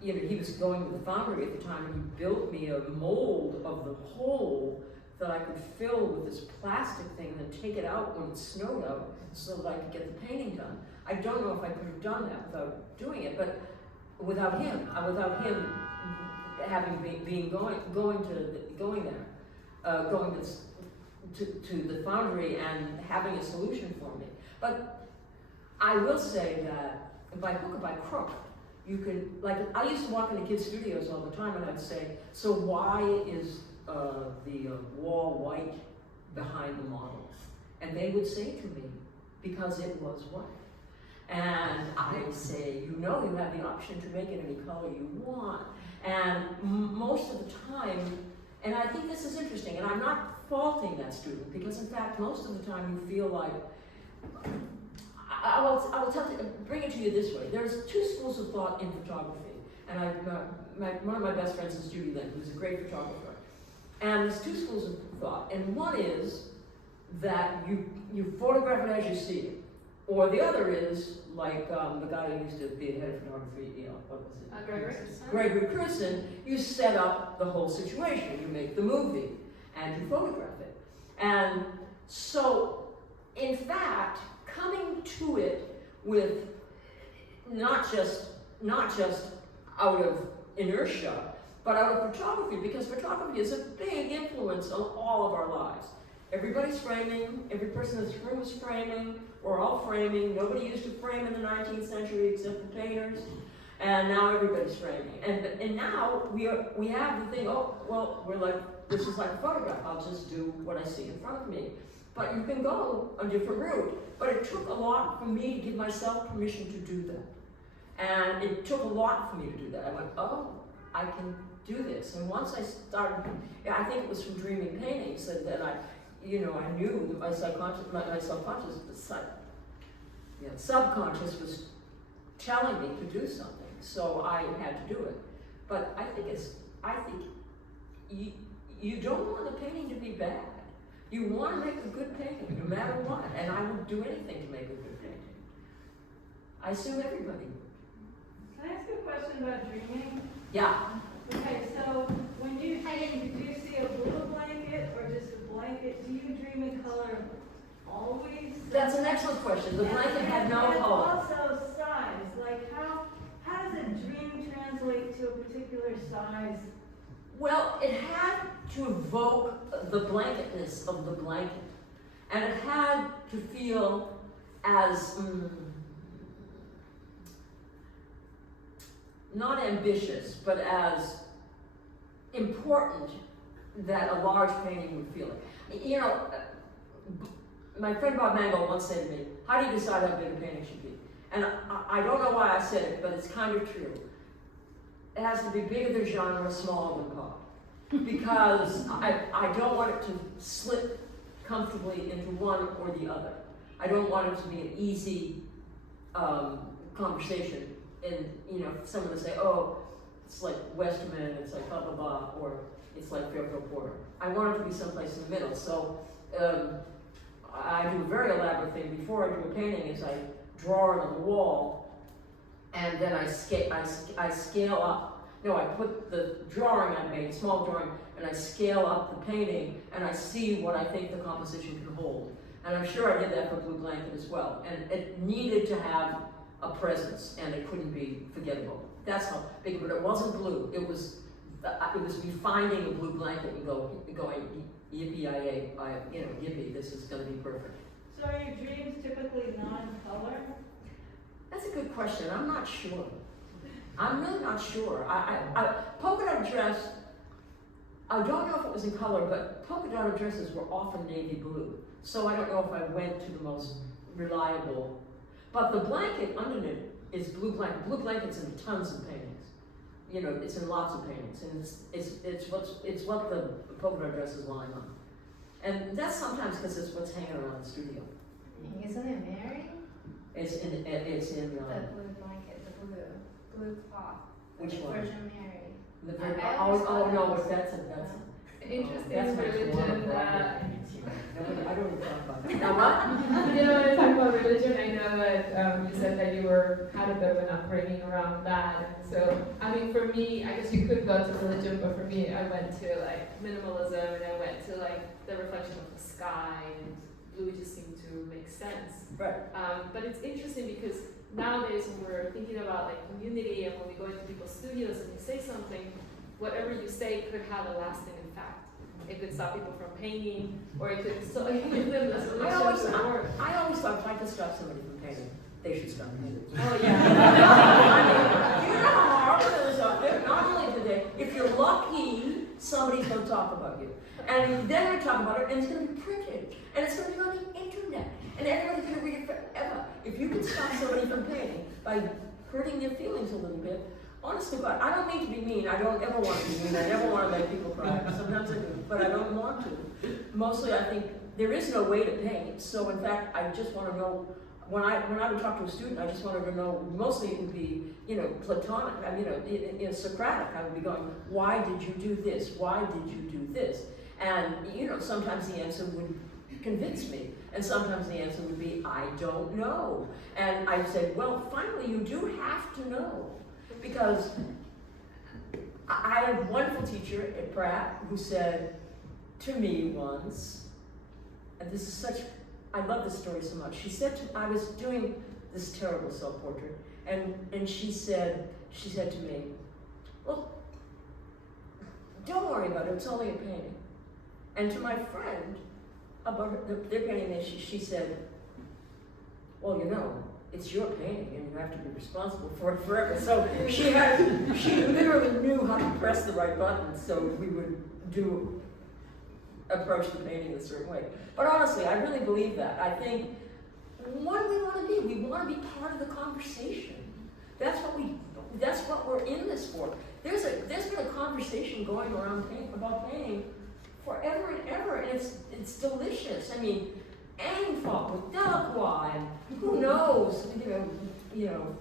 he was going to the foundry at the time, and he built me a mold of the hole that I could fill with this plastic thing and then take it out when it snowed out so that I could get the painting done. I don't know if I could have done that without doing it, but without him having been going to the foundry and having a solution for me. But I will say that by hook or by crook, you can, like, I used to walk into kids' studios all the time, and I'd say, so why is the wall white behind the model? And they would say to me, because it was white. And I say, you know, you have the option to make it any color you want. And most of the time, and I think this is interesting, and I'm not faulting that student, because in fact, most of the time you feel like, I will bring it to you this way. There's two schools of thought in photography. And one of my best friends is Judy Lynn, who's a great photographer. And there's two schools of thought. And one is that you photograph it as you see it. Or the other is, like the guy who used to be head of photography, what was it? Gregory Crewson, you set up the whole situation. You make the movie and you photograph it. And so, in fact, coming to it with not just out of inertia, but out of photography, because photography is a big influence on all of our lives. Everybody's framing, every person in this room is framing, we're all framing. Nobody used to frame in the 19th century except the painters, and now everybody's framing. And now we have the thing, oh, well, we're like, this is like a photograph, I'll just do what I see in front of me. But you can go a different route. But it took a lot for me to give myself permission to do that. And it took a lot for me to do that. I went, oh, I can do this. And once I started, I think it was from Dreaming Paintings that I knew that my subconscious was telling me to do something. So I had to do it. But I think you don't want the painting to be bad. You want to make a good painting, no matter what. And I would do anything to make a good painting. I assume everybody would. Can I ask you a question about dreaming? Yeah. Okay, so when you dream, do you see a blue blanket or just a blanket? Do you dream in color always? That's an excellent question. The blanket had no and color. Also size. Like how does a dream translate to a particular size? Well, it had to evoke the blanketness of the blanket. And it had to feel as, not ambitious, but as important that a large painting would feel it. You know, my friend Bob Mangold once said to me, how do you decide how big a painting should be? And I don't know why I said it, but it's kind of true. It has to be bigger than genre, smaller than pop. Because I don't want it to slip comfortably into one or the other. I don't want it to be an easy conversation. And, someone to say, oh, it's like Westerman, it's like blah, blah, blah, or it's like Fairfield Porter. I want it to be someplace in the middle. So I do a very elaborate thing. Before I do a painting is I draw it on the wall, and then I scale up. No, I put the drawing I made, small drawing, and I scale up the painting, and I see what I think the composition can hold. And I'm sure I did that for Blue Blanket as well. And it needed to have a presence, and it couldn't be forgettable. That's how big, but it wasn't blue. It was me finding a blue blanket and going, yippee-yi-yay, yippee, this is gonna be perfect. So are your dreams typically non-color? That's a good question. I'm not sure. I'm really not sure. Polka dot dress, I don't know if it was in color, but polka dot dresses were often navy blue. So I don't know if I went to the most reliable. But the blanket underneath is blue blanket. Blue blanket's in tons of paintings. It's in lots of paintings, and it's what the polka dot dress is lying on. And that's sometimes because it's what's hanging around the studio. Isn't it Mary? It's in The blue blanket, the blue cloth. Which one? Virgin Mary. No, that's Interesting that's my religion. I don't even talk about that. Now what? When I talk about religion, I know that you said that you had a bit of an upbringing around that. And so, for me, I guess you could go to religion, but for me, I went to minimalism, and I went to the reflection of the sky, and blue just seemed to make sense. Right. But it's interesting because nowadays when we're thinking about community and when we go into people's studios and you say something, whatever you say could have a lasting impact. It could stop people from painting, or it could give them the solution to the work. I always thought if I could stop somebody from painting, they should stop painting. Oh yeah. You know how hard it is out there. Not only today, if you're lucky, somebody's going to talk about you. And then we talk about it, and it's going to be printed. And it's going to be on the internet. And everybody's gonna read it forever. If you can stop somebody from painting by hurting their feelings a little bit, honest to God, I don't mean to be mean. I don't ever want to be mean. I never want to make people cry. Sometimes I do, but I don't want to. Mostly, I think there is no way to paint. So, in fact, I just want to know. When I would talk to a student, I just wanted to know. Mostly, it would be Platonic. I mean, Socratic. I would be going, "Why did you do this? Why did you do this?" And sometimes the answer would convince me, and sometimes the answer would be, "I don't know." And I said, "Well, finally, you do have to know." Because I had a wonderful teacher at Pratt who said to me once, and this is such, I love this story so much. She said I was doing this terrible self-portrait, and she said to me, "Well, don't worry about it, it's only a painting." And to my friend, about their painting, she said, "Well, it's your painting and you have to be responsible for it forever." So she literally knew how to press the right buttons so we would approach the painting a certain way. But honestly, I really believe that. I think, what do we want to be? We want to be part of the conversation. That's what we're in this for. There's been a conversation going around about painting forever and ever, and it's delicious. I mean, Anne fought with Delacroix, and who knows,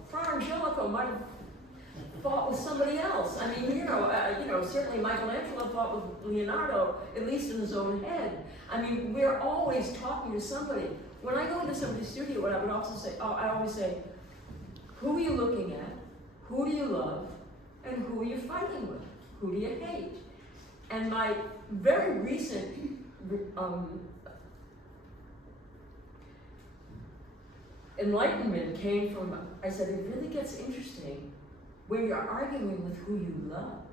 Fra Angelico might have fought with somebody else. I mean, certainly Michelangelo fought with Leonardo, at least in his own head. I mean, we're always talking to somebody. When I go into somebody's studio, what I would also say, I always say, who are you looking at? Who do you love? And who are you fighting with? Who do you hate? And my very recent enlightenment came from, I said, it really gets interesting when you're arguing with who you love,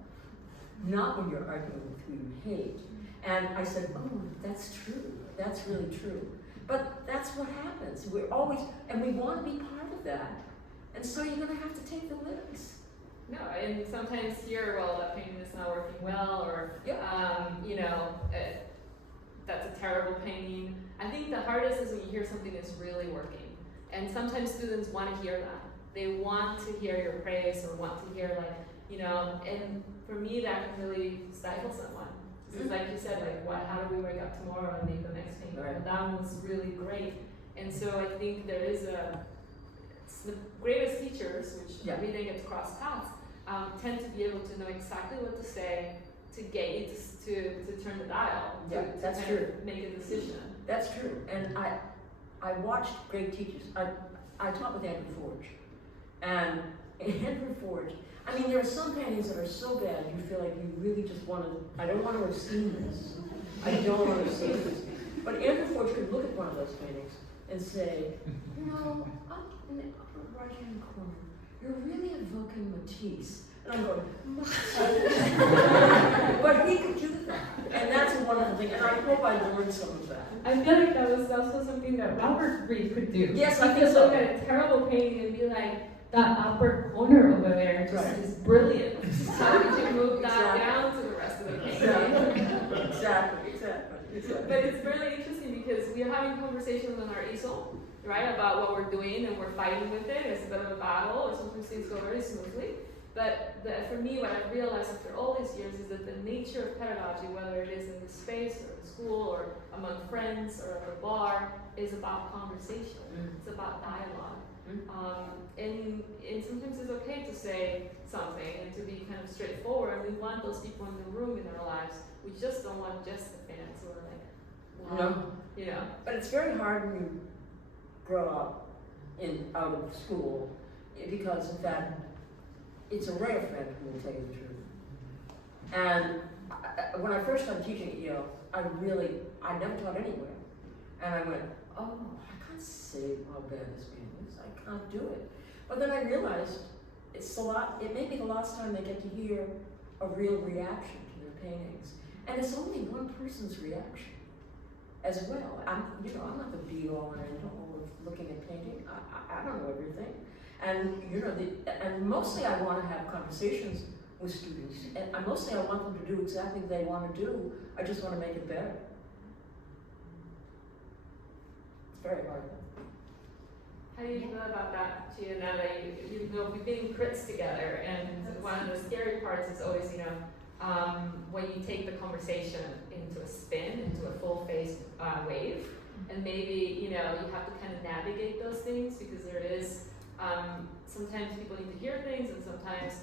not when you're arguing with who you hate. And I said, oh, that's true. That's really true. But that's what happens. We're always, and we want to be part of that. And so you're going to have to take the risks. No, and sometimes that painting is not working well, or, that's a terrible painting. I think the hardest is when you hear something that's really working. And sometimes students want to hear that. They want to hear your praise, or want to hear and for me that can really stifle someone. Because like you said, how do we wake up tomorrow and make the next painting? Right. Well, that one was really great. And so I think there is it's the greatest teachers, which we think it's cross paths, tend to be able to know exactly what to say to get you to turn the dial, that's to true. Make a decision. That's true. And I watched great teachers. I taught with Andrew Forge. And Andrew Forge, I mean, there are some paintings that are so bad you feel like you really just want to, I don't want to have seen this. I don't want to have seen this. But Andrew Forge could look at one of those paintings and say, up in the upper right-hand corner, you're really evoking Matisse. And I'm going, but he could do that. And that's a wonderful thing. And I hope I learned some of that. I feel like that was also something that Robert Reed could do. Yes, he I think could so. look at a terrible painting and be like, that upper corner over there is brilliant. How did you move that down to the rest of the painting? Exactly. But it's really interesting because we're having conversations on our easel, right, about what we're doing, and we're fighting with it. It's a bit of a battle, or sometimes things go very smoothly. But for me, what I've realized after all these years is that the nature of pedagogy, whether it is in the space or in school or among friends or at a bar, is about conversation. It's about dialogue. And sometimes it's okay to say something and to be kind of straightforward. We want those people in the room in our lives. We just don't want just the fans who are like, But it's very hard when you grow up out of school, because in fact, it's a rare friend who will tell you the truth. And when I first started teaching at Yale, I never taught anywhere. And I went, oh, I can't say how bad this painting is. I can't do it. But then I realized it may be the last time they get to hear a real reaction to their paintings. And it's only one person's reaction as well. I'm not the be-all and end-all of looking at painting. I don't know everything. And and mostly I want to have conversations with students. And mostly I want them to do exactly what they want to do. I just want to make it better. It's very hard. How do you feel about that, Chie, now that you know, we've been crits together, and one of the scary parts is always, you know, when you take the conversation into a spin, into a full-phase wave, and maybe, you know, you have to kind of navigate those things, because there is, sometimes people need to hear things, and sometimes,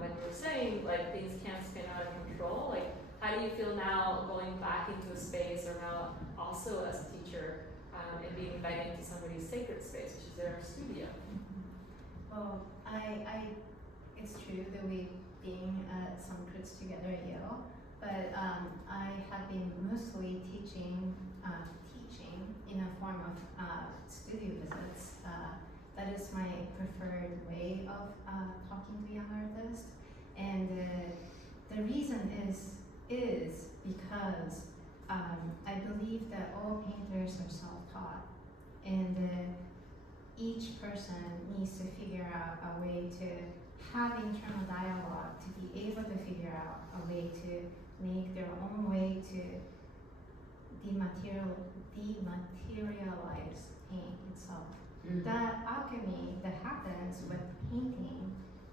like you were saying, like, things can spin out of control. Like, how do you feel now going back into a space, or now also as a teacher, and being invited into somebody's sacred space, which is their studio? Well, it's true that we've been some crits together at Yale, but I have been mostly teaching in a form of studio visits. That is my preferred way of talking to young artists, and the reason is because I believe that all painters are self-taught, and each person needs to figure out a way to have internal dialogue, to be able to figure out a way to make their own way to dematerialize paint itself. Mm-hmm. That alchemy that happens with painting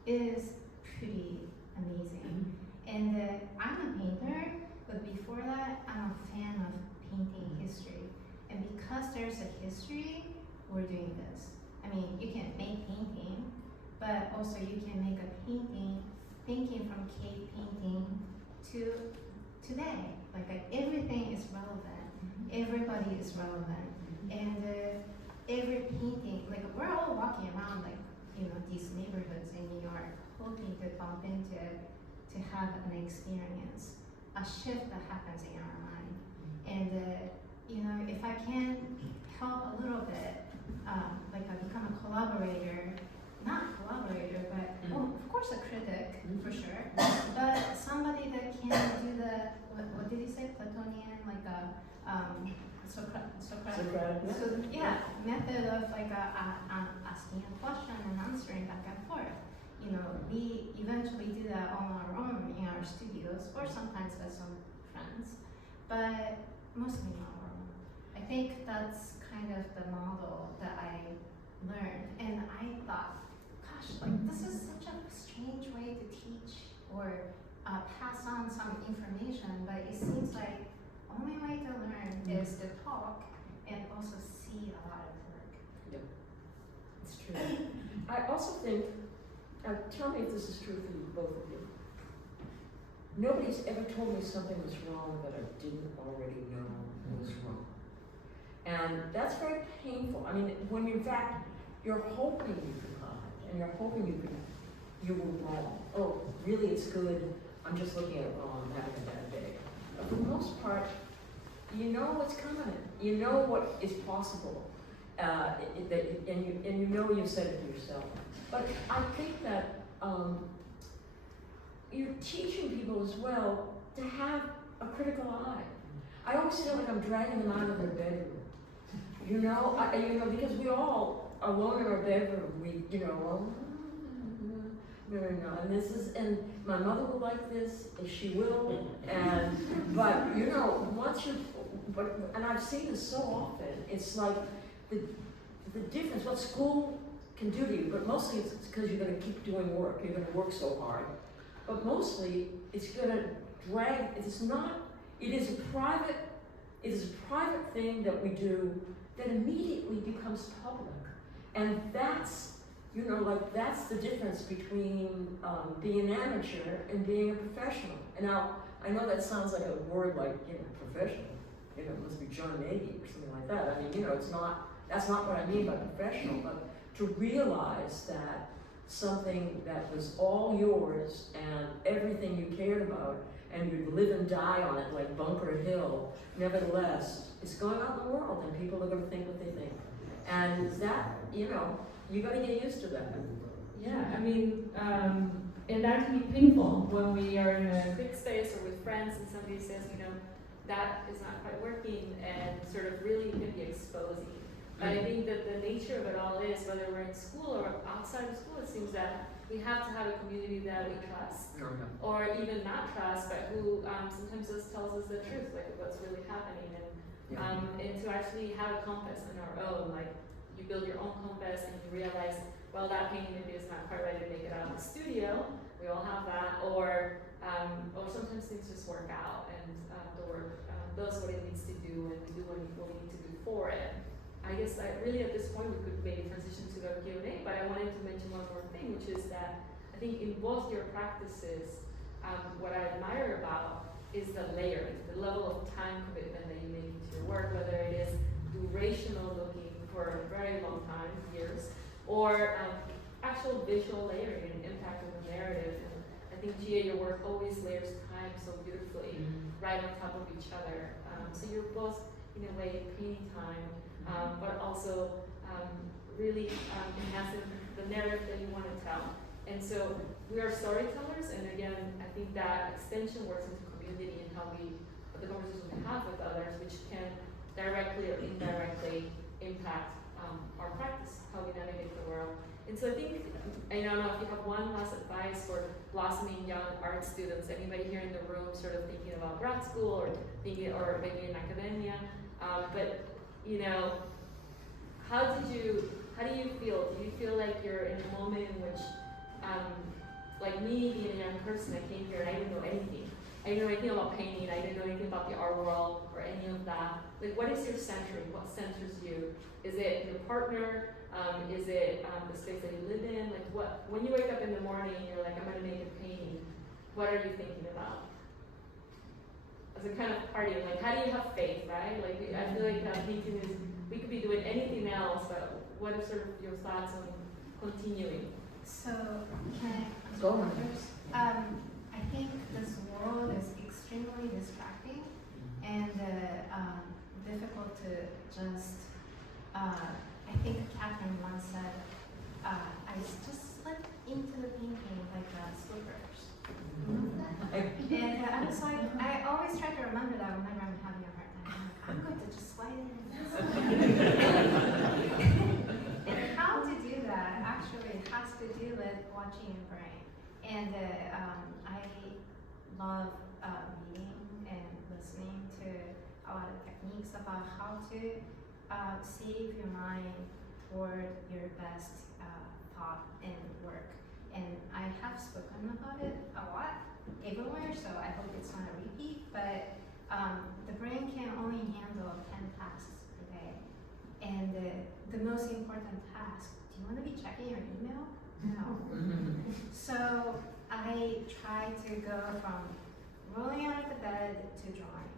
is pretty amazing. And I'm a painter, but before that, I'm a fan of painting history. And because there's a history, we're doing this. I mean, you can make painting, but also you can make a painting thinking from cave painting to today. Like everything is relevant. Everybody is relevant. And every painting, like we're all walking around like, you know, these neighborhoods in New York, hoping to bump into, to have an experience, a shift that happens in our mind. And you know, if I can help a little bit, like I become a collaborator, not collaborator, but well, of course a critic for sure, but somebody that can do the what did he say, Platonian, like a Socratic. Yeah. So yeah, method of like asking a question and answering back and forth. You know, we eventually do that on our own in our studios, or sometimes with some friends, but mostly on our own. I think that's kind of the model that I learned, and I thought, gosh, like this is such a strange way to teach or pass on some information, but it seems like the only way to learn is to talk and also see a lot of work. Yep, it's true. I also think, tell me if this is true for you, both of you. Nobody's ever told me something was wrong that I didn't already know was wrong. And that's very painful. I mean, when in fact, you're hoping you can hide, and you're hoping you were wrong. Oh, really, it's good. I'm just looking at it wrong, I'm having a bad day. But for the most part, you know what's coming. You know what is possible. And you know you've said it to yourself. But I think that you're teaching people as well to have a critical eye. I always feel like I'm dragging them out of their bedroom. You know, because we all are alone in our bedroom. We, you know, no, and my mother will like this, and she will, but you know, and I've seen this so often. It's like the difference, what school can do to you, but mostly it's because you're going to keep doing work. You're going to work so hard, but mostly it's going to drag. It is a private thing that we do that immediately becomes public, and that's, you know, like that's the difference between being an amateur and being a professional. And now I know that sounds like a word like, you know, professional. You know, it must be John Nagy or something like that. I mean, you know, that's not what I mean by professional, but to realize that something that was all yours and everything you cared about, and you'd live and die on it like Bunker Hill, nevertheless, it's going out in the world and people are going to think what they think. And that, you know, you got to get used to that. Yeah, I mean, and that can be painful when we are in a quick space or with friends and somebody says, you know, that is not quite working, and sort of really can be exposing. But I think that the nature of it all is, whether we're in school or outside of school, it seems that we have to have a community that we trust, or even not trust, but who sometimes just tells us the truth, like what's really happening. And And to actually have a compass on our own, like you build your own compass and you realize, well, that painting maybe is not quite ready to make it out of the studio. We all have that, or sometimes things just work out and the work does what it needs to do and we do what we need to do for it. I guess really at this point we could maybe transition to the Q&A, but I wanted to mention one more thing, which is that I think in both your practices, what I admire about is the layering, the level of time commitment that you make into your work, whether it is durational looking for a very long time, years, or actual visual layering and impact of the narrative. And I think, Chie, your work always layers time so beautifully, right on top of each other. So you're both, in a way, painting time, but also really enhancing the narrative that you want to tell. And so we are storytellers, and again, I think that extension works into community and how the conversations we have with others, which can directly or indirectly impact our practice, how we navigate the world. And so I think, I don't know if you have one last advice for blossoming young art students, anybody here in the room sort of thinking about grad school or maybe in academia, but you know, how do you feel? Do you feel like you're in a moment in which, like me being a young person, I came here and I didn't know anything. I didn't know anything about painting, I didn't know anything about the art world or any of that. Like, what is your centering? What centers you? Is it your partner? Is it the space that you live in? Like, when you wake up in the morning and you're like, I'm gonna make a painting, what are you thinking about? As a kind of party, like, how do you have faith, right? Like, I feel like painting is, we could be doing anything else, but what are sort of your thoughts on continuing? So, can I Go on. first? I think this world is extremely distracting and difficult to just, I think Catherine once said, I just slipped into the painting like slippers. And I was like, I always try to remember that whenever I'm having a hard time. I'm going to just slide in. And how to do that actually has to do with watching your brain. And I love reading and listening to a lot of techniques about how to save your mind toward your best thought and work. And I have spoken about it a lot everywhere, so I hope it's not a repeat, but the brain can only handle 10 tasks per day. And the most important task, do you want to be checking your email? No. So I try to go from rolling out of the bed to drawing,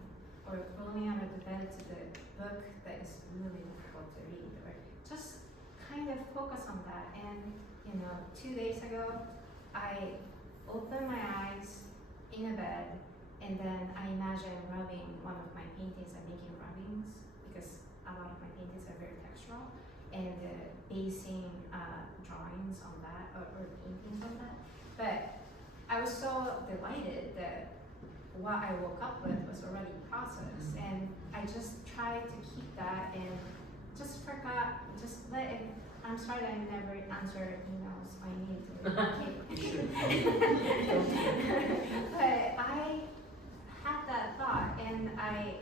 or rolling out of the bed to the book that is really difficult to read, or just kind of focus on that. And 2 days ago, I opened my eyes in a bed, and then I imagined rubbing one of my paintings. I'm making rubbings because a lot of my paintings are very textural, and basing drawings on that or paintings on that. But I was so delighted that what I woke up with was already processed, and I just tried to keep that and just forgot, just let it. I'm sorry that I never answered emails. I need to but I had that thought, and I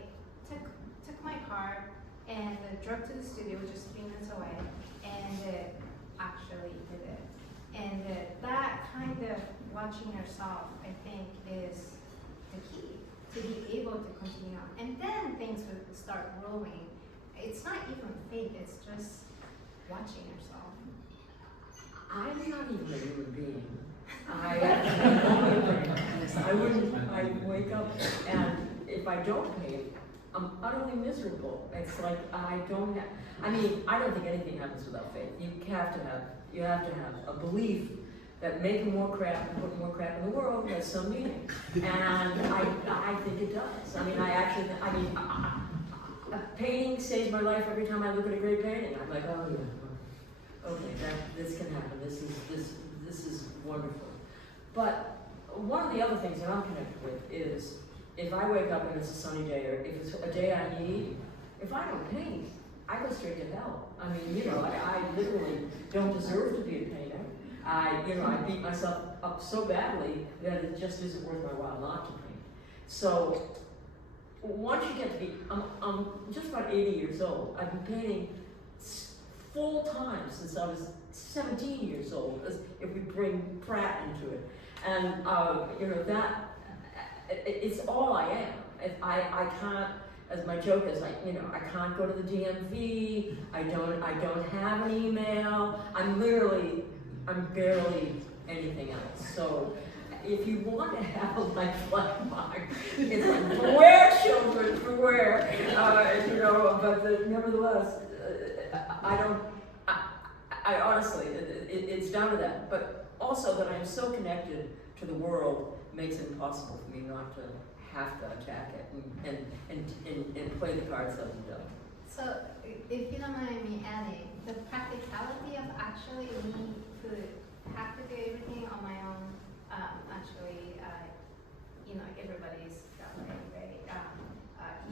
took my car and drove to the studio, which is 3 minutes away, and actually did it. And that kind of watching yourself, I think, is the key to be able to continue on. And then things would start rolling. It's not even faith, it's just watching yourself. I'm not even a human being. I wake up, and if I don't paint, I'm utterly miserable. It's like I don't think anything happens without faith. You have to have a belief that making more crap and putting more crap in the world has some meaning. And I think it does. Painting saves my life every time I look at a great painting. I'm like, oh yeah, okay, this can happen. This is wonderful. But one of the other things that I'm connected with is if I wake up and it's a sunny day, or if it's a day I need, if I don't paint, I go straight to hell. I literally don't deserve to be a painter. I beat myself up so badly that it just isn't worth my while not to paint. So once you get to be, I'm just about 80 years old. I've been painting full time since I was 17 years old, as if we bring Pratt into it. And, you know, that, it's all I am. I can't, as my joke is, like, you know, I can't go to the DMV, I don't have an email, I'm barely anything else. So if you want to have a life like mine, it's like, beware children, beware, you know, but nevertheless, I honestly, it's down to that, but also that I'm so connected to the world makes it impossible for me not to have to attack it and play the cards that we dealt. So, if you don't mind me adding, the practicality of actually me to have to do everything on my own, actually, you know, everybody's that way, right?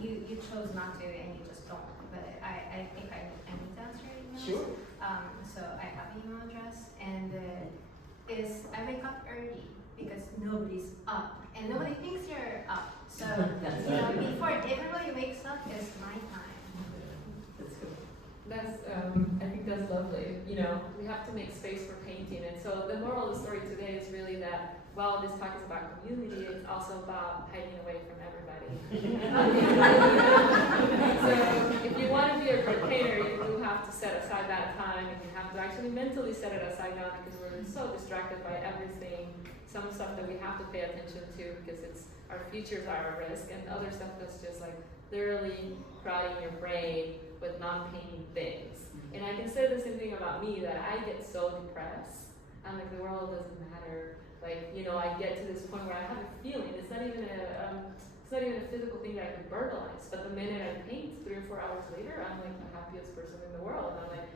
You chose not to and you just don't, but I think I need to answer your emails. Sure. So I have an email address, and I wake up early because nobody's up, and nobody thinks you're up. So, you know, before everybody wakes up, it's my time. That's good. That's, I think that's lovely. You know, we have to make space for painting. And so the moral of the story today is really that while this talk is about community, it's also about hiding away from everybody. So if you want to be a great painter, you do have to set aside that time, and you have to actually mentally set it aside now, because we're so distracted by everything. Some stuff that we have to pay attention to because it's our futures are at risk, and other stuff that's just like literally crowding your brain with non-painting things. And I can say the same thing about me, that I get so depressed. I'm like, the world doesn't matter. Like, you know, I get to this point where I have a feeling. It's not even a physical thing that I can verbalize. But the minute I paint, 3 or 4 hours later, I'm like the happiest person in the world. And I'm like,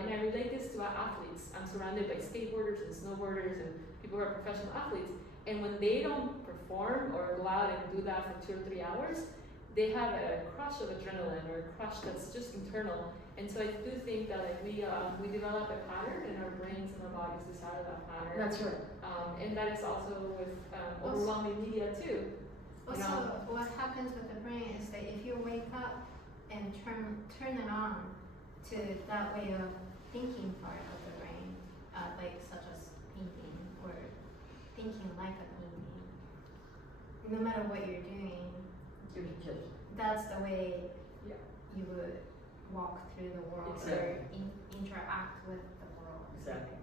and I relate this to our athletes. I'm surrounded by skateboarders and snowboarders and people who are professional athletes. And when they don't perform or go out and do that for 2 or 3 hours, they have a crush of adrenaline or a crush that's just internal. And so I do think that like we develop a pattern, and our brains and our bodies decide that pattern. That's right. And that is also with overwhelming media too. Also, what happens with the brain is that if you wake up and turn it on to that way of thinking part of the brain, like such as painting or thinking like a painting, no matter what you're doing, that's the way you would walk through the world or interact with the world. Exactly.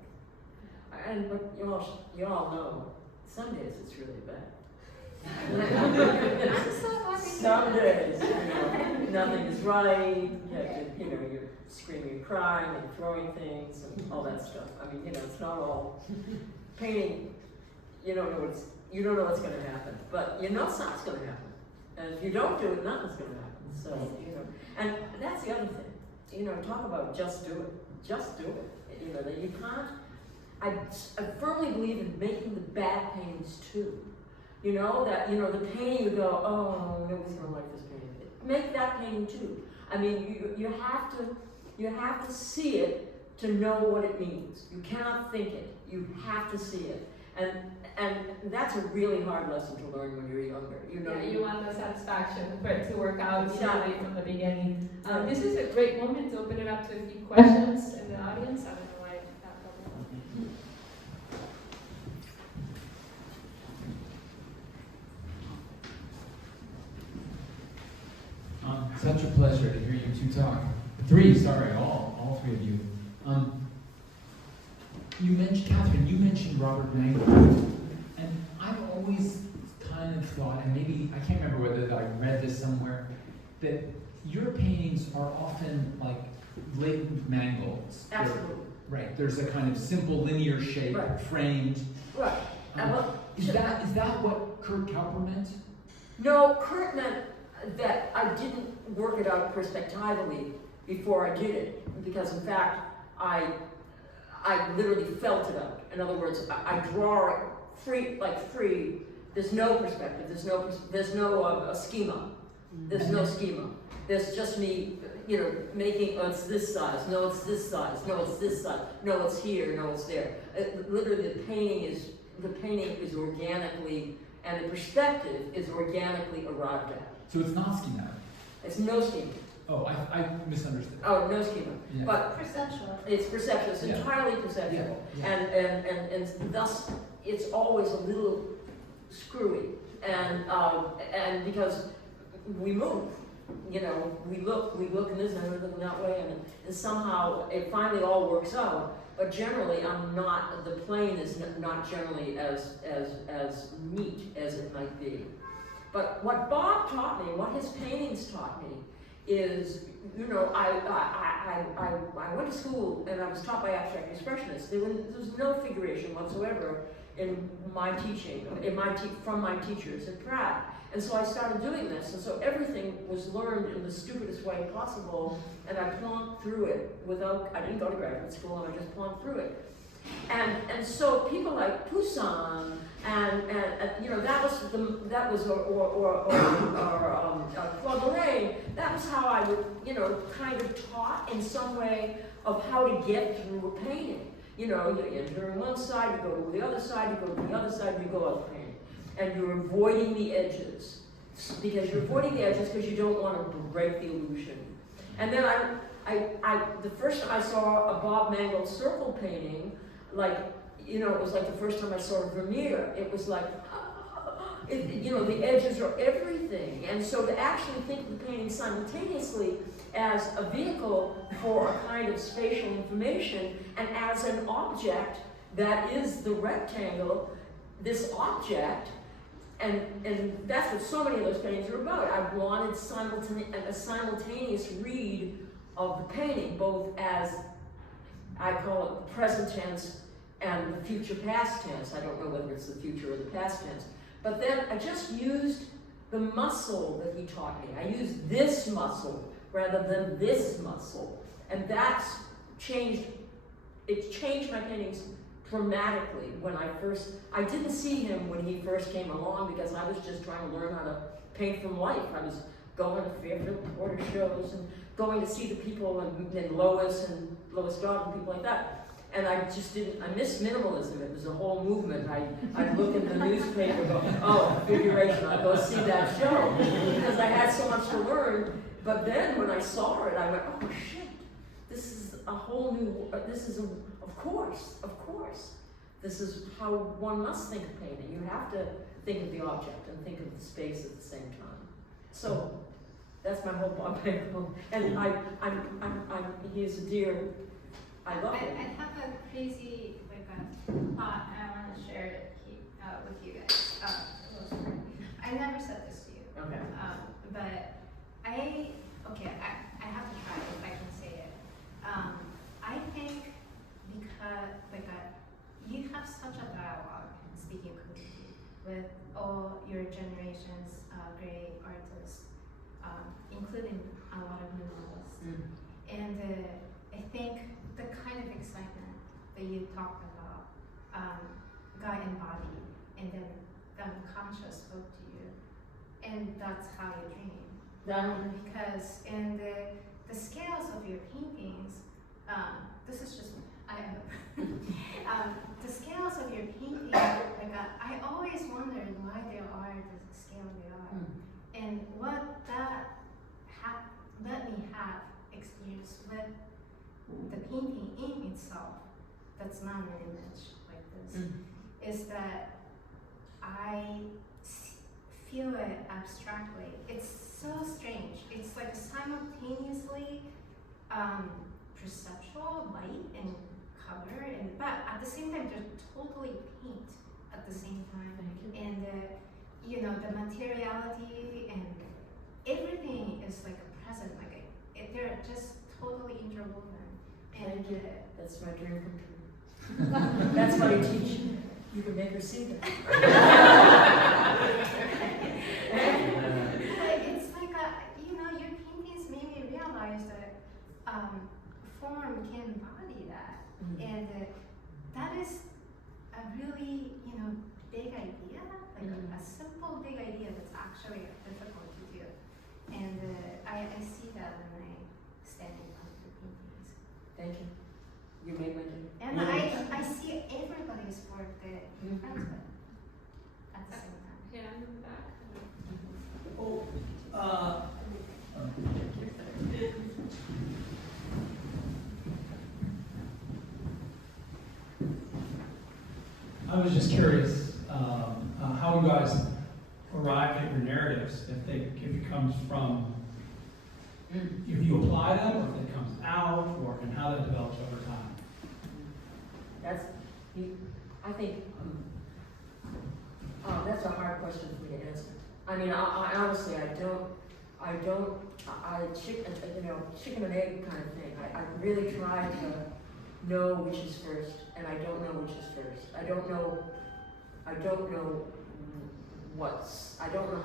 And but you all know, some days it's really bad. I'm so happy. Some days, you know, nothing is right. You're screaming and crying and throwing things and all that stuff. I mean, you know, it's not all painting. You don't know what's going to happen, but you know something's going to happen. And if you don't do it, nothing's going to happen. So, you know, and that's the other thing. You know, talk about just do it. Just do it. You know, that you can't. I firmly believe in making the bad paintings too. You know, that, you know, the painting you go, oh, nobody's going to like this painting. Make that painting too. I mean, you have to see it to know what it means. You cannot think it. You have to see it. And that's a really hard lesson to learn when you're younger. You know, you want the satisfaction for it to work out immediately from the beginning. This is a great moment to open it up to a few questions in the audience. I don't know why that Such a pleasure to hear you two talk. All three of you. You mentioned, Catherine, you mentioned Robert Mango. And I've always kind of thought, and maybe, I can't remember whether I read this somewhere, that your paintings are often like blatant mangolds. Absolutely. Right, there's a kind of simple linear shape, right, framed. Right. Is that what Kurt Kauper meant? No, Kurt meant that I didn't work it out perspectively before I did it, because in fact, I literally felt it out. In other words, I draw it free. There's no perspective. There's no schema. There's no schema. There's just me, you know, making. Oh, it's this size. No, it's this size. No, it's this size. No, it's here. No, it's there. Literally, the painting is organically, and the perspective is organically arrived at. So it's not schematic. It's no schema. Oh, I misunderstood. Oh, no schema. Yeah. But Perceptual. it's perceptual. It's Yeah. entirely perceptual. Yeah. And thus it's always a little screwy. And because we move, you know, we look in this and we look in that way, and somehow it finally all works out. But generally, the plane is not generally as neat as it might be. But what Bob taught me, what his paintings taught me, is, you know, I went to school and I was taught by abstract expressionists. There was no figuration whatsoever in my teaching, from my teachers at Pratt. And so I started doing this, and so everything was learned in the stupidest way possible, and I plonked through it I didn't go to graduate school, and I just plonked through it. And so people like Poussin and you know, Claude Lorraine, that was how I would, you know, kind of taught in some way of how to get through a painting. You know, you enter on one side, you go to the other side, you go to the other side, you go out painting. And you're avoiding the edges. Because you're avoiding the edges because you don't want to break the illusion. And then the first time I saw a Bob Mangold circle painting, like, you know, it was like the first time I saw Vermeer. It was like, you know, the edges are everything. And so to actually think of the painting simultaneously as a vehicle for a kind of spatial information and as an object that is the rectangle, this object, and that's what so many of those paintings are about. I wanted a simultaneous read of the painting, both as, I call it the present tense and the future past tense. I don't know whether it's the future or the past tense. But then I just used the muscle that he taught me. I used this muscle rather than this muscle. And that's changed my paintings dramatically. I didn't see him when he first came along because I was just trying to learn how to paint from life. I was going to Fairfield Porter shows and going to see the people in Lois Dog and people like that. And I missed minimalism. It was a whole movement. I'd look in the newspaper and go, oh, figuration, I'll go see that show. Because I had so much to learn. But then when I saw it, I went, oh shit, this is a whole new, of course. This is how one must think of painting. You have to think of the object and think of the space at the same time. So that's my whole Bob Mangold. And he's a dear. I love it. I have a crazy thought I want to share it with you guys. I never said this to you. Okay. But I have to try if I can say it. I think because you have such a dialogue, speaking community, with all your generation's great artists, including a lot of minimalists. And I think the kind of excitement that you talked about got embodied, and then the unconscious spoke to you, and that's how you dream. Because in the scales of your paintings, this is just the scales of your painting. I always wondered why they are the scale they are, and what that let me have experience with the painting in itself. That's not an image like this. Is that I feel it abstractly. It's so strange. It's like simultaneously perceptual, light and color, but at the same time, they're totally paint at the same time. And the materiality and everything is like a present. They're just totally interwoven. And that's my dream come true. That's what I teach. You can make her see that. It's like your paintings made me realize that form can embody that, and that is a really big idea, a simple big idea that's actually difficult to do, and I see that when I stand in front of the paintings. Thank you. You made my day. And I see everybody's work that you're friends with at the same time. Yeah, I'm in the back. Oh. I was just curious how you guys arrived at your narratives. If it comes from, if you apply them, or if it comes out, and how that develops over time. I think that's a hard question for me to answer. I mean, I honestly, chicken and egg kind of thing. I really try to know which is first, and I don't know which is first. I don't know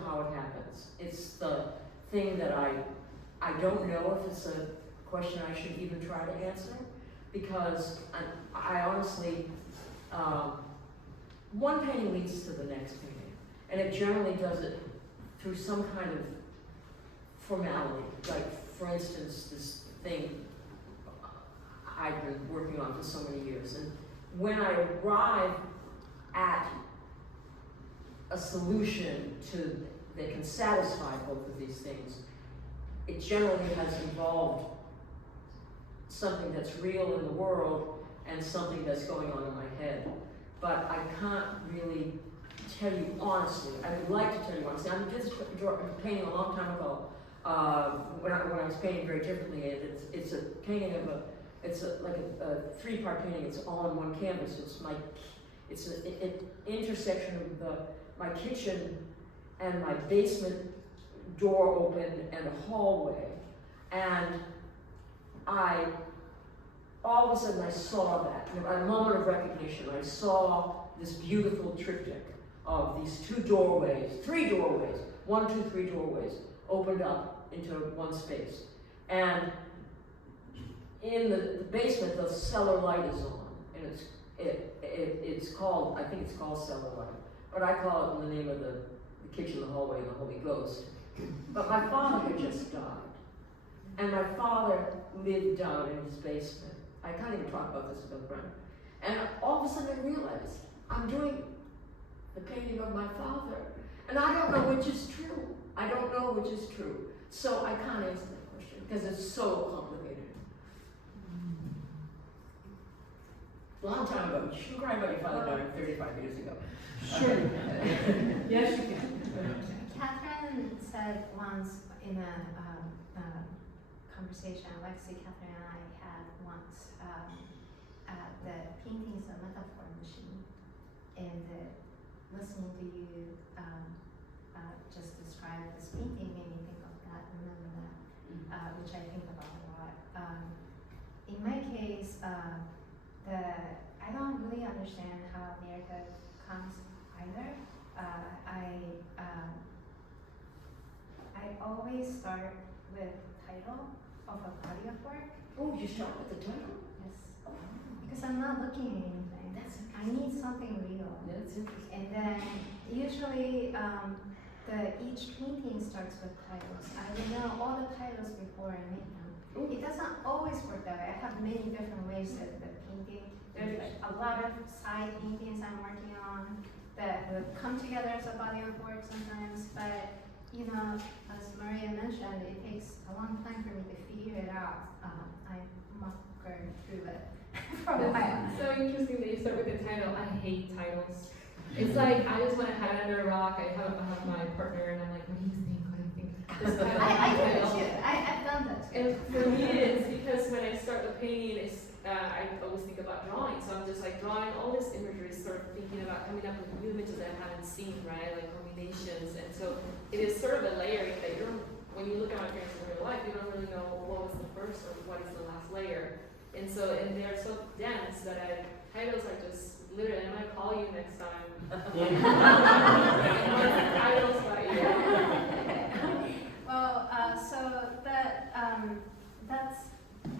how it happens. It's the thing that I don't know if it's a question I should even try to answer, because I honestly, one painting leads to the next painting, and it generally does it through some kind of formality. Like, for instance, this thing I've been working on for so many years, and when I arrive at a solution that can satisfy both of these things, it generally has involved something that's real in the world and something that's going on in my head. But I can't really tell you honestly. I would like to tell you honestly. I did a painting a long time ago when I was painting very differently. It's a painting of like a three-part painting. It's all on one canvas. It's an intersection of my kitchen and my basement door open and a hallway, and all of a sudden I saw that, a moment of recognition. I saw this beautiful triptych of these three doorways, 1, 2, 3 doorways, opened up into one space. And in the basement, the cellar light is on, and it's called, I think it's called cellar light, but I call it in the name of the kitchen, the hallway, and the Holy Ghost. But my father had just died, and my father lived down in his basement. I can't even talk about this with a friend. And all of a sudden I realized I'm doing the painting of my father, and I don't know which is true. I don't know which is true. So I can't answer that question because it's so complicated. A long time ago. You should cry about your father dying 35 years ago. Sure. Yes, you can. Catherine said once in a conversation, Alexi, Catherine, and I had once, that painting is a metaphor machine, and listening to you just describe this painting made me think of that, remember that, which I think about a lot. In my case, I don't really understand how narrative comes either. I always start with title of a body of work. Oh, you start with the title? Yes. Oh. Because I'm not looking at anything. I need something real. That's interesting. And then usually each painting starts with titles. I will know all the titles before I make them. Ooh. It doesn't always work that way. I have many different ways that the painting, there's a lot of side paintings I'm working on that would come together as a body of work sometimes, but you know, as Maria mentioned, it takes a long time for me to figure it out. I mucker through it for a while. It's so interesting that you start with the title. I hate titles. It's like I just want to hide under a rock. I have my partner, and I'm like, what do you think? What do you think? This title, I do it title. too. I've done that too. And for me, it's because when I start the painting, I always think about drawing. So I'm just like drawing all this imagery, sort of thinking about coming up with new images I haven't seen, right? Like combinations. And so it is sort of a layering that when you look at my paintings in real life, you don't really know what was the first or what is the last layer. And they're so dense that titles are just literally, I might call you next time. Titles by you. Well, so that's,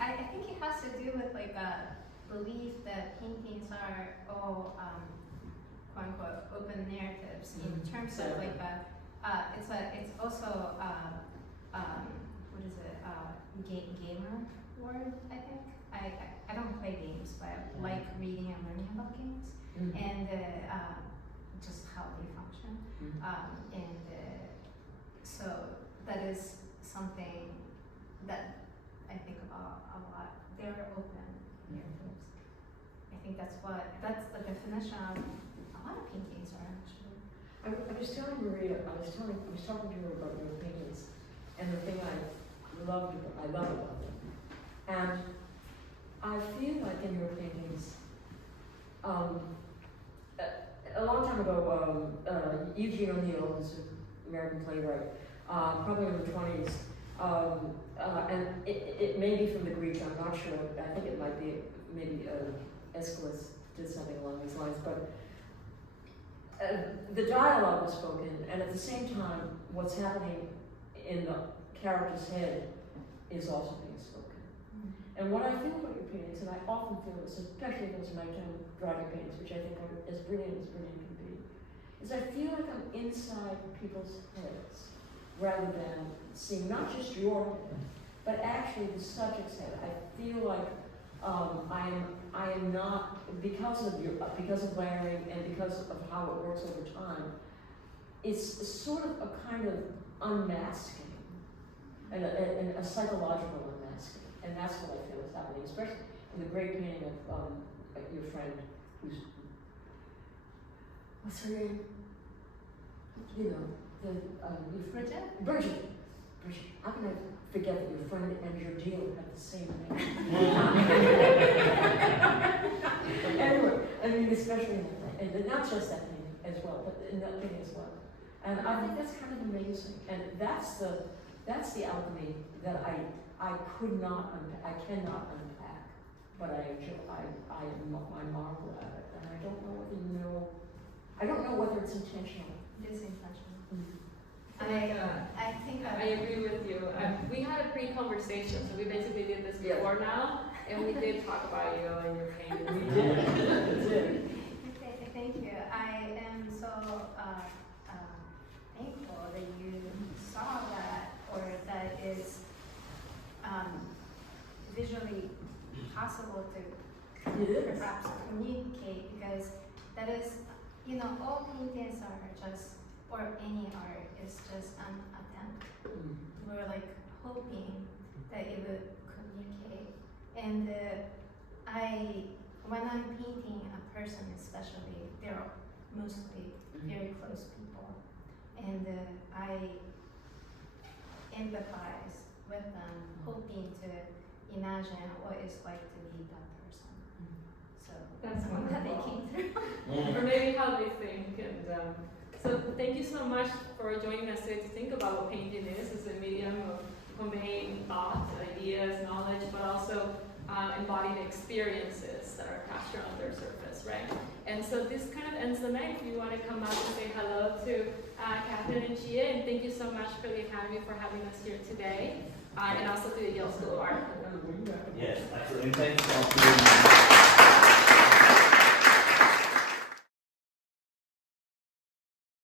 I think it has to do with like a belief that paintings are all quote unquote open narratives in terms of like it's also what is it, gamer word, I think. I don't play games, but I like reading and learning about games and just how they function. So that is something that I think about a lot. They're open narratives. I think that's the definition of a lot of paintings are actually. I was telling Maria, I was talking to her about your paintings, and the thing I love about them. And I feel like in your paintings, a long time ago, Eugene O'Neill, who's an American playwright, probably in the 20s, and it may be from the Greek, I'm not sure, I think it might be, maybe Aeschylus did something along these lines, but the dialogue was spoken, and at the same time, what's happening in the character's head is also being spoken. And what I feel about your paintings, and I often feel this, especially those nighttime driving paintings, which I think are as brilliant can be, is I feel like I'm inside people's heads, rather than seeing not just your head, but actually the subject's head. I feel like I am not, because of layering and because of how it works over time, it's sort of a kind of unmasking, and a psychological unmasking. And that's what I feel is happening, especially in the great painting of your friend, who's, what's her name? You know, your friend? Bridget. How can I forget that your friend and your deal have the same name? Anyway, I mean, especially in that painting, and not just that painting as well, but in that painting as well. And I think that's kind of amazing, and that's the alchemy that I cannot unpack, but I marvel at it, and I don't know whether you know. I don't know whether it's intentional. It is intentional. Mm-hmm. I think I agree with you. We had a pre-conversation, so we basically did this before now, and we did talk about you and your paintings. We did. Thank you. I am so thankful that you saw that, or that is visually possible to perhaps communicate, because that is, all paintings are just, or any art is just an attempt. We're like hoping that it would communicate. And when I'm painting a person especially, they're mostly very close people. And I empathize with them, hoping to imagine what it's like to be that person. So That's how they wonderful. came through. Or maybe how they think. And so thank you so much for joining us today to think about what painting is as a medium of conveying thoughts, ideas, knowledge, but also embodying experiences that are captured under the surface, right? And so this kind of ends the night. If you want to come out and say hello to Catherine and Chie, and thank you so much for the Academy for having us here today, and also to the Yale School of Arts. Yes, absolutely. Thanks all for